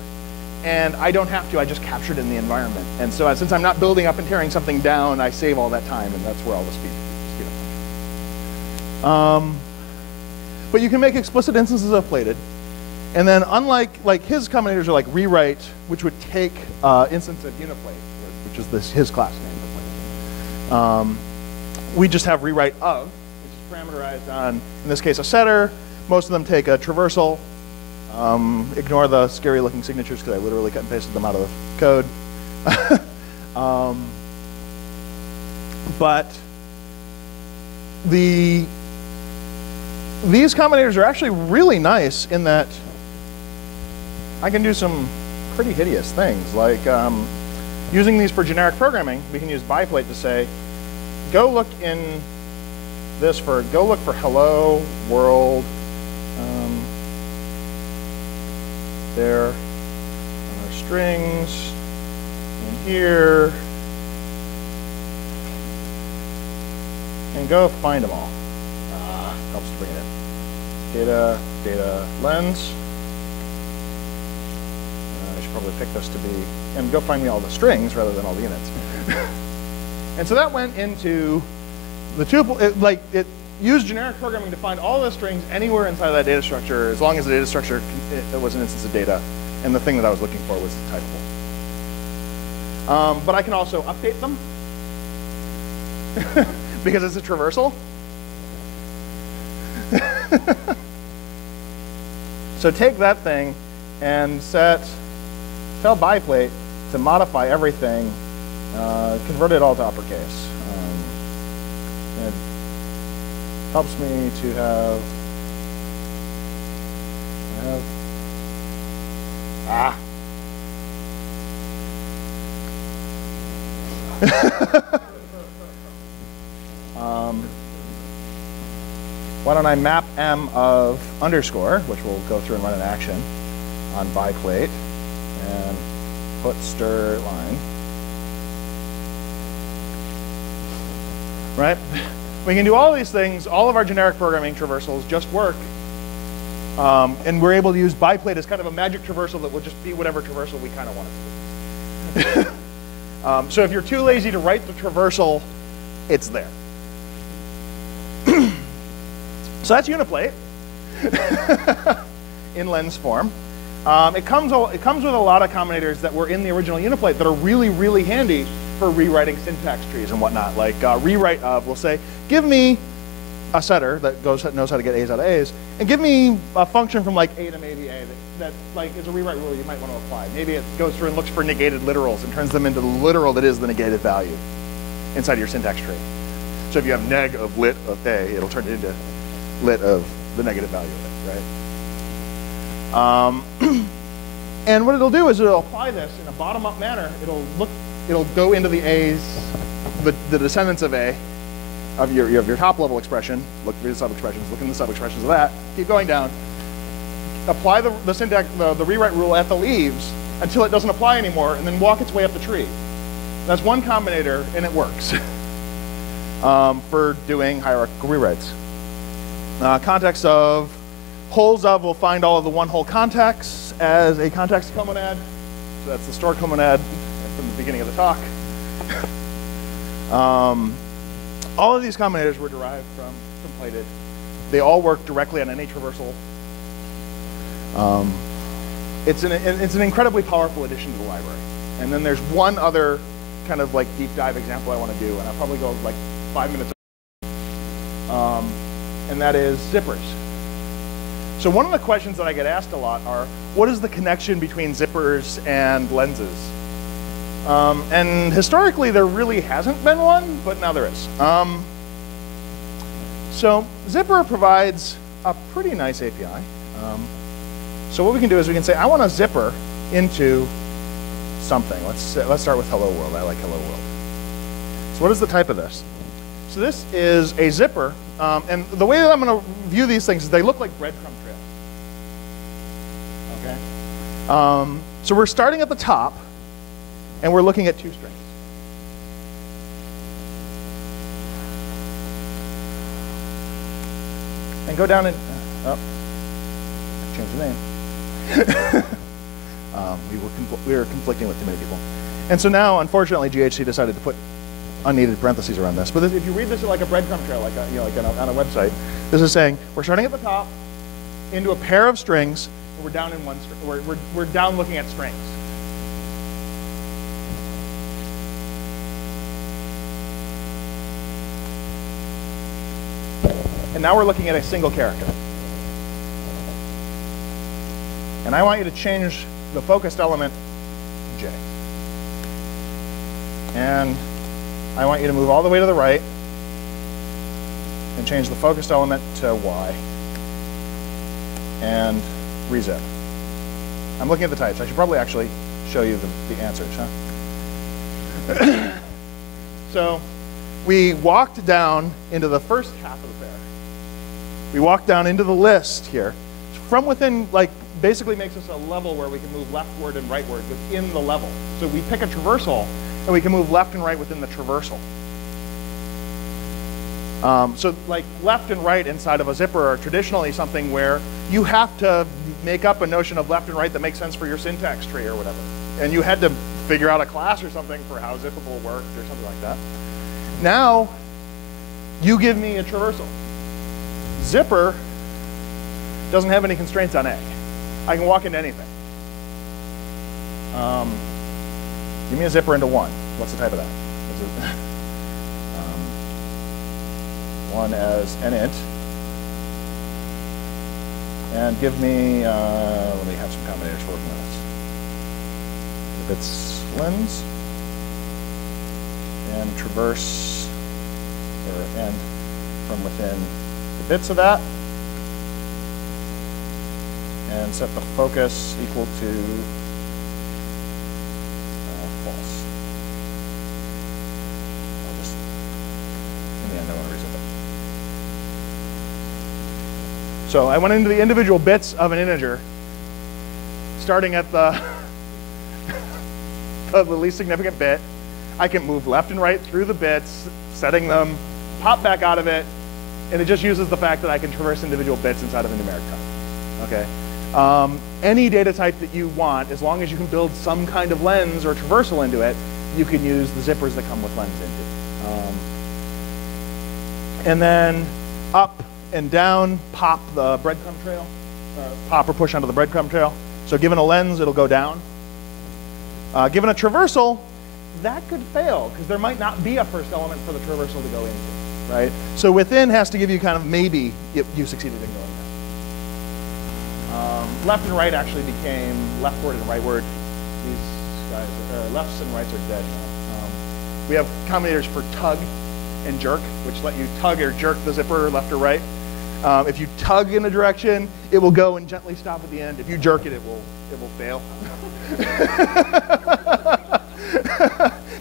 And I don't have to, I just capture it in the environment. And so since I'm not building up and tearing something down, I save all that time, and that's where all the speed up. But you can make explicit instances of plated. And then unlike, his combinators are like rewrite, which would take instance of Uniplate, which is his class name. We just have rewrite of, which is parameterized on, in this case, a setter. Most of them take a traversal. Ignore the scary looking signatures because I literally cut and pasted them out of the code. But these combinators are actually really nice in that I can do some pretty hideous things, like using these for generic programming. We can use biplate to say, go look for hello world. There are strings in here, and go find them all. Helps to bring it in. Data, lens. I should probably pick this to be, and go find me all the strings rather than all the units. And so that went into the tuple. It used generic programming to find all the strings anywhere inside that data structure, as long as the data structure was an instance of data, and the thing that I was looking for was typable. But I can also update them because it's a traversal. So take that thing and tell biplate to modify everything, convert it all to uppercase. It helps me to have why don't I map m of underscore, which we'll go through and run an action on biplate, and put stir line. Right? We can do all these things. All of our generic programming traversals just work. And we're able to use biplate as kind of a magic traversal that will just be whatever traversal we kind of want it to be. So if you're too lazy to write the traversal, it's there. So that's Uniplate in lens form. It comes with a lot of combinators that were in the original Uniplate that are really, really handy for rewriting syntax trees and whatnot. Like rewrite of, we'll say, give me a setter that knows how to get A's out of A's, and give me a function from like A to maybe A that like is a rewrite rule you might want to apply. Maybe it goes through and looks for negated literals and turns them into the literal that is the negated value inside your syntax tree. So if you have neg of lit of A, it'll turn it into lit of the negative value of it, right? And what it'll do is it'll apply this in a bottom-up manner. It'll go into the A's, the descendants of A, of your top-level expression. Look through the sub-expressions. Look in the sub-expressions of that. Keep going down. Apply the syntax, the rewrite rule at the leaves until it doesn't apply anymore, and then walk its way up the tree. That's one combinator, and it works for doing hierarchical rewrites. Context of holes of will find all of the one-hole contexts as a context comonad. So that's the store comonad from the beginning of the talk. All of these combinators were derived from plated. They all work directly on any traversal. It's an incredibly powerful addition to the library. And then there's one other kind of like deep dive example I want to do, and I'll probably go like 5 minutes. And that is zippers. So one of the questions that I get asked a lot are, what is the connection between zippers and lenses? And historically, there really hasn't been one, but now there is. So Zipper provides a pretty nice API. So what we can do is we can say, I want a zipper into something. Let's start with Hello World. I like Hello World. So what is the type of this? So this is a zipper. And the way that I'm going to view these things is they look like breadcrumb trails. Okay. So we're starting at the top, and we're looking at two strings. And go down and change the name. We were conflicting with too many people, and so now, unfortunately, GHC decided to put unneeded parentheses around this. But if you read this like a breadcrumb trail, like on a website, this is saying we're starting at the top into a pair of strings, and we're down in one string. We're down looking at strings. And now we're looking at a single character. And I want you to change the focused element to J. And I want you to move all the way to the right and change the focused element to Y and rezip. I'm looking at the types. I should probably actually show you the answers, huh? So we walked down into the first half of the pair. We walked down into the list here. From within, like, basically makes us a level where we can move leftward and rightward within the level. So we pick a traversal, and we can move left and right within the traversal. So like left and right inside of a zipper are traditionally something where you have to make up a notion of left and right that makes sense for your syntax tree or whatever. And you had to figure out a class or something for how zippable worked or something like that. Now, you give me a traversal. Zipper doesn't have any constraints on A. I can walk into anything. Give me a zipper into 1. What's the type of that? One as an int. And give me, let me have some combinators for working with this. If it's lens, and traverse, or end from within the bits of that, and set the focus equal to false. I'll just, in the end, I want to reset it. So I went into the individual bits of an integer, starting at the, the least significant bit. I can move left and right through the bits, setting them, pop back out of it, and it just uses the fact that I can traverse individual bits inside of a numeric type. Okay. Any data type that you want, as long as you can build some kind of lens or traversal into it, you can use the zippers that come with lens into. And then up and down, pop the breadcrumb trail, pop or push onto the breadcrumb trail. So given a lens, it'll go down. Given a traversal, that could fail, because there might not be a first element for the traversal to go into, right? So within has to give you kind of maybe you succeeded in going down. Left and right actually became leftward and rightward. These guys, lefts and rights are dead now. We have combinators for tug and jerk, which let you tug or jerk the zipper left or right. If you tug in a direction, it will go and gently stop at the end. If you jerk it, it will fail.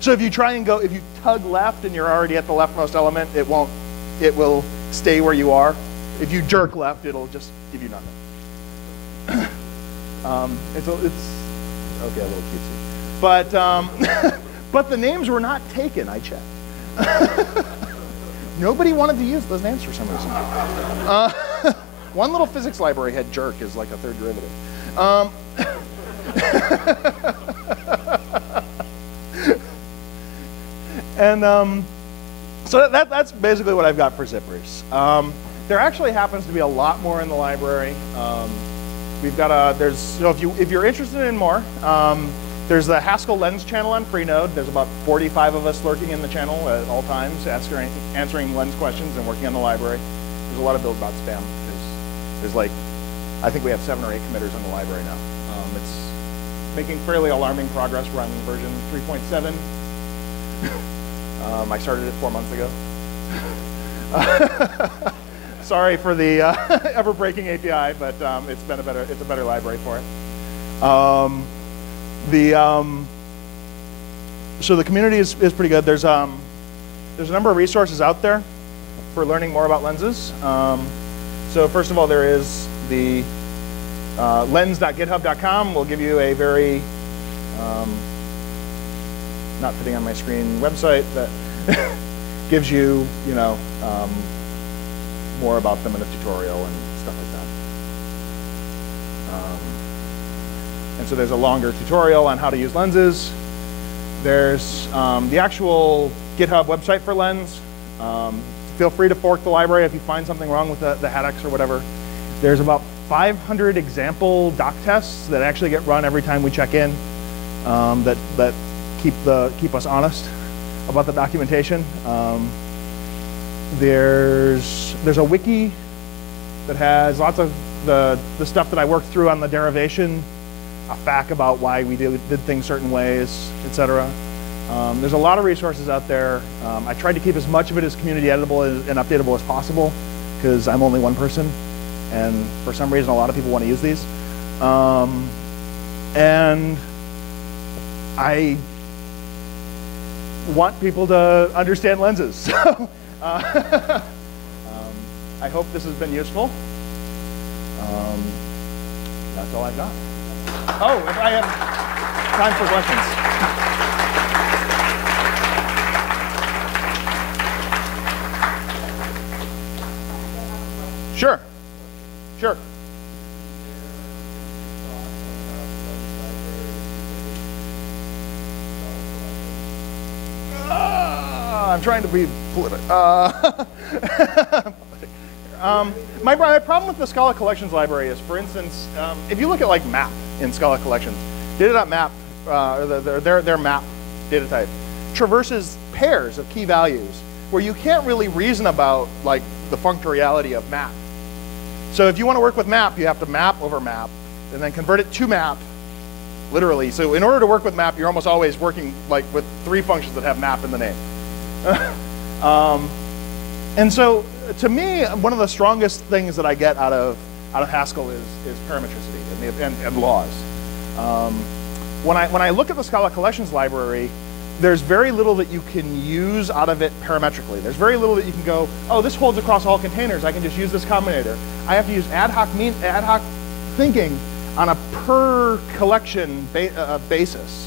So if you try and go, if you tug left and you're already at the leftmost element, it won't. It will stay where you are. If you jerk left, it'll just give you nothing. It's okay, a little cutesy, but but the names were not taken. I checked. Nobody wanted to use those names for some reason. One little physics library had jerk as like a third derivative. And so that's basically what I've got for zippers. There actually happens to be a lot more in the library. We've got so if you're interested in more, there's the Haskell Lens channel on Freenode. There's about 45 of us lurking in the channel at all times, answering lens questions and working on the library. There's a lot of builds about spam. There's like, I think we have 7 or 8 committers in the library now. It's making fairly alarming progress. We're on version 3.7. I started it 4 months ago. Sorry for the ever-breaking API, but it's a better library for it. So the community is pretty good. There's a number of resources out there for learning more about lenses. So first of all, there is the lens.github.com. Will give you a very not fitting on my screen website that gives you more about them in a tutorial and stuff like that. And so there's a longer tutorial on how to use lenses. There's the actual GitHub website for Lens. Feel free to fork the library if you find something wrong with the HADX or whatever. There's about 500 example doc tests that actually get run every time we check in that keep us honest about the documentation. There's a wiki that has lots of the stuff that I worked through on the derivation, a fact about why we did things certain ways, etc. There's a lot of resources out there. I tried to keep as much of it as community editable and updatable as possible, because I'm only one person, and for some reason a lot of people want to use these. And I want people to understand lenses. So I hope this has been useful. That's all I've got. Oh, if I have time for questions. Sure. Sure. I'm trying to be political. My problem with the Scala Collections library is, for instance, if you look at like map in Scala Collections, data.map, their map data type, traverses pairs of key values where you can't really reason about like the functoriality of map. So if you want to work with map, you have to map over map and then convert it to map, literally. So in order to work with map, you're almost always working like with 3 functions that have map in the name. And so, to me, one of the strongest things that I get out of Haskell is parametricity and laws. When I look at the Scala Collections library, there's very little that you can use out of it parametrically. There's very little that you can go, oh, this holds across all containers. I can just use this combinator. I have to use ad hoc thinking on a per collection basis.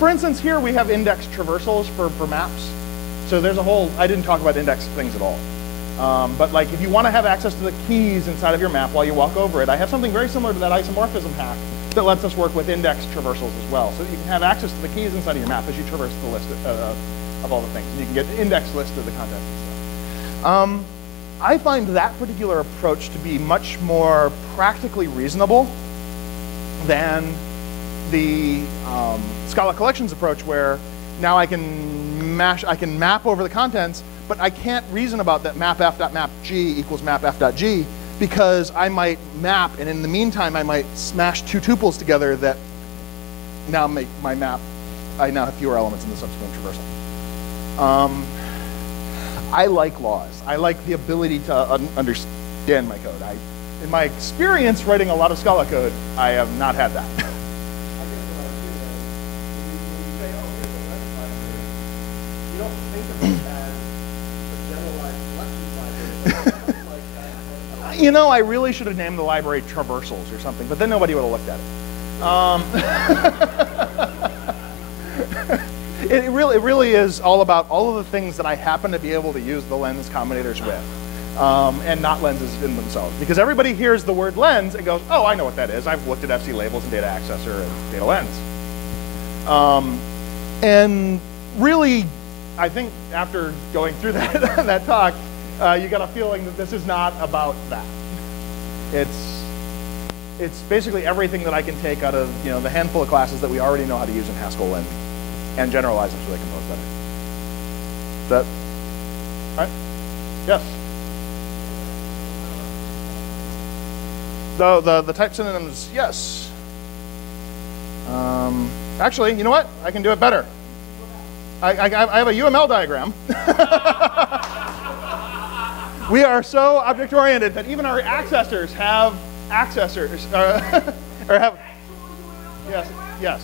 For instance, here we have index traversals for maps. So there's a whole, I didn't talk about index things at all. But like if you want to have access to the keys inside of your map while you walk over it, I have something very similar to that isomorphism hack that lets us work with index traversals as well. So that you can have access to the keys inside of your map as you traverse the list of all the things. And you can get the index list of the contents and stuff. I find that particular approach to be much more practically reasonable than the Scala Collections approach, where now I can map over the contents, but I can't reason about that map f.mapg equals map f.g, because I might map, and in the meantime I might smash 2 tuples together that now make my map, I now have fewer elements in the subsequent traversal. I like laws. I like the ability to understand my code. In my experience writing a lot of Scala code, I have not had that. You know, I really should have named the library Traversals or something, but then nobody would have looked at it. It really is all about all of the things that I happen to be able to use the lens combinators with, and not lenses in themselves. Because everybody hears the word lens and goes, oh, I know what that is. I've looked at FC labels and data accessor and data lens. And really, I think after going through that talk, you got a feeling that this is not about that. It's basically everything that I can take out of the handful of classes that we already know how to use in Haskell and generalize them so they compose better. Is that all right? Yes. The type synonyms, yes. Actually, you know what? I can do it better. I have a UML diagram. We are so object-oriented that even our accessors have accessors, or have, yes.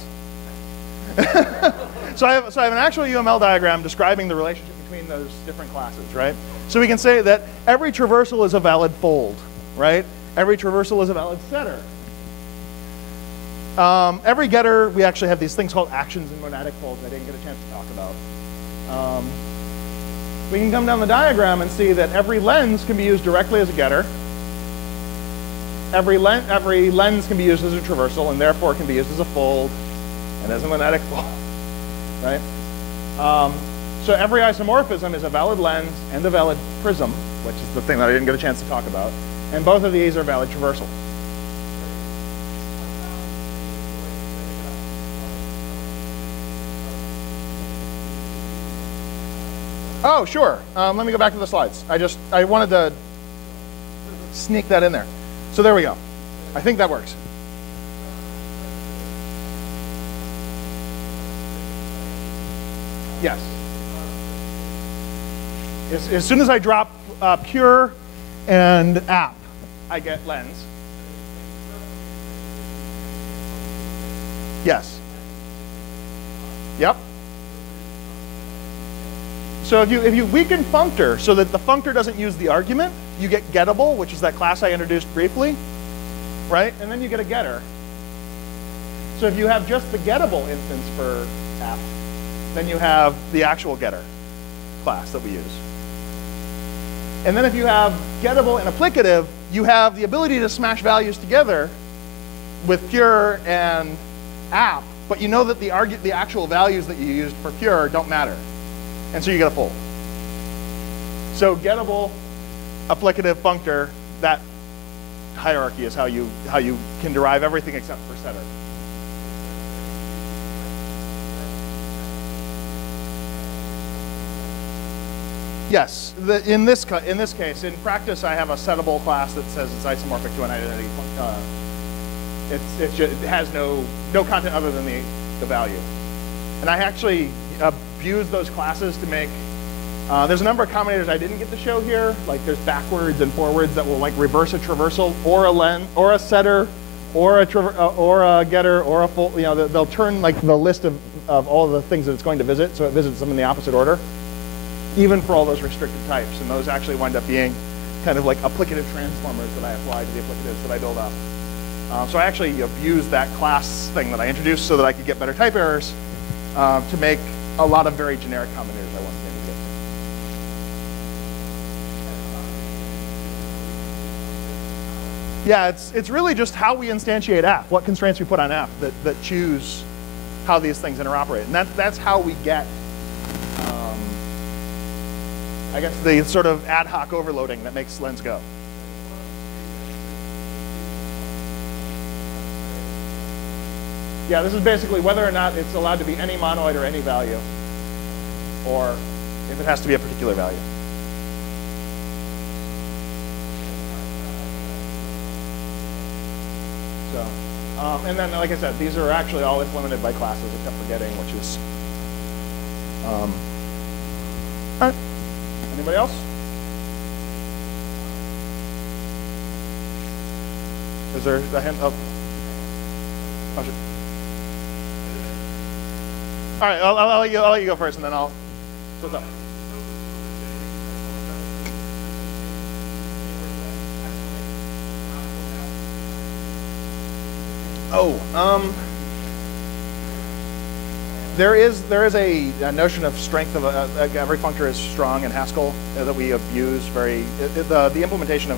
So I have an actual UML diagram describing the relationship between those different classes, right? So we can say that every traversal is a valid fold, right? Every traversal is a valid setter. Every getter, we actually have these things called actions and monadic folds I didn't get a chance to talk about. We can come down the diagram and see that every lens can be used directly as a getter. Every lens can be used as a traversal, and therefore can be used as a fold and as a monadic fold, right? So every isomorphism is a valid lens and a valid prism, which is the thing that I didn't get a chance to talk about. And both of these are valid traversals. Oh, sure. Let me go back to the slides. I wanted to sneak that in there. So there we go. I think that works. Yes. As soon as I drop pure and app, I get lens. Yes. Yep. So if you weaken functor so that the functor doesn't use the argument, you get gettable, which is that class I introduced briefly, right? And then you get a getter. So if you have just the gettable instance for app, then you have the actual getter class that we use. And then if you have gettable and applicative, you have the ability to smash values together with pure and app, but you know that the actual values that you used for pure don't matter. And so you get a full. So gettable, applicative, functor, that hierarchy is how you can derive everything except for setter. Yes, in this case, in practice, I have a settable class that says it's isomorphic to an identity. It has no content other than the value. And I actually abuse those classes to make. There's a number of combinators I didn't get to show here. Like there's backwards and forwards that will like reverse a traversal or a len or a setter or a getter or a full. You know, they'll turn like the list of all of the things that it's going to visit, so it visits them in the opposite order, even for all those restricted types. And those actually wind up being kind of like applicative transformers that I apply to the applicatives that I build up. So I actually abused that class thing that I introduced so that I could get better type errors to make a lot of very generic combinators I wasn't able to get to. Yeah, it's really just how we instantiate app, what constraints we put on app that choose how these things interoperate. And that's how we get, I guess, the sort of ad hoc overloading that makes lens go. Yeah, this is basically whether or not it's allowed to be any monoid or any value, or if it has to be a particular value. So, and then, like I said, these are actually all implemented by classes except for getting, which is. All right. Anybody else? Is there a hint of? Oh, sure. All right, I'll let you go first, and then I'll. What's up? There is a notion of strength of every functor is strong in Haskell that we abuse very. The implementation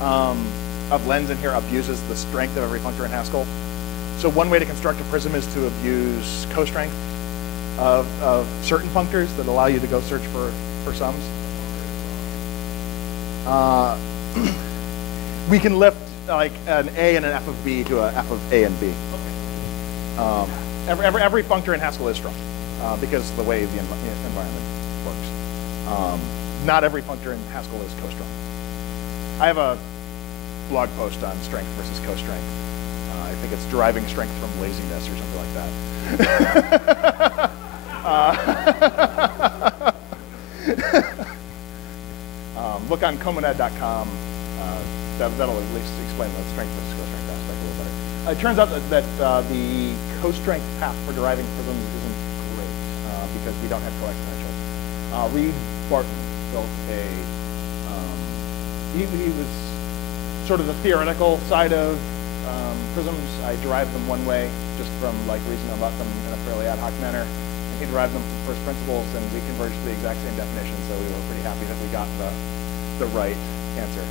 of lens in here abuses the strength of every functor in Haskell. So one way to construct a prism is to abuse co-strength of certain functors that allow you to go search for sums. We can lift like an A and an F of B to a F of A and B. Every functor in Haskell is strong because of the way the environment works. Not every functor in Haskell is co-strong. I have a blog post on strength versus co-strength. I think it's deriving strength from laziness or something like that. Look on comonad.com. That'll at least explain the strength versus co-strength aspect a little better. It turns out that the co-strength path for deriving prisms isn't great because we don't have co-exponential. Reed Barton built a. He was sort of the theoretical side of prisms. I derived them one way, just from like reasoning about them in a fairly ad hoc manner. And he derived them from first principles, and we converged to the exact same definition. So we were pretty happy that we got the right answer.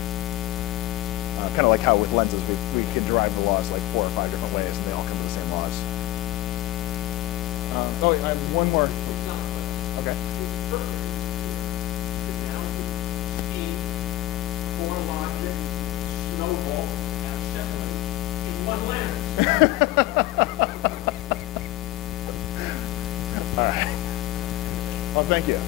Kind of like how with lenses we can derive the laws like 4 or 5 different ways, and they all come to the same laws. I have one more. Okay. Snowball assembly in one lens. All right. Well, thank you.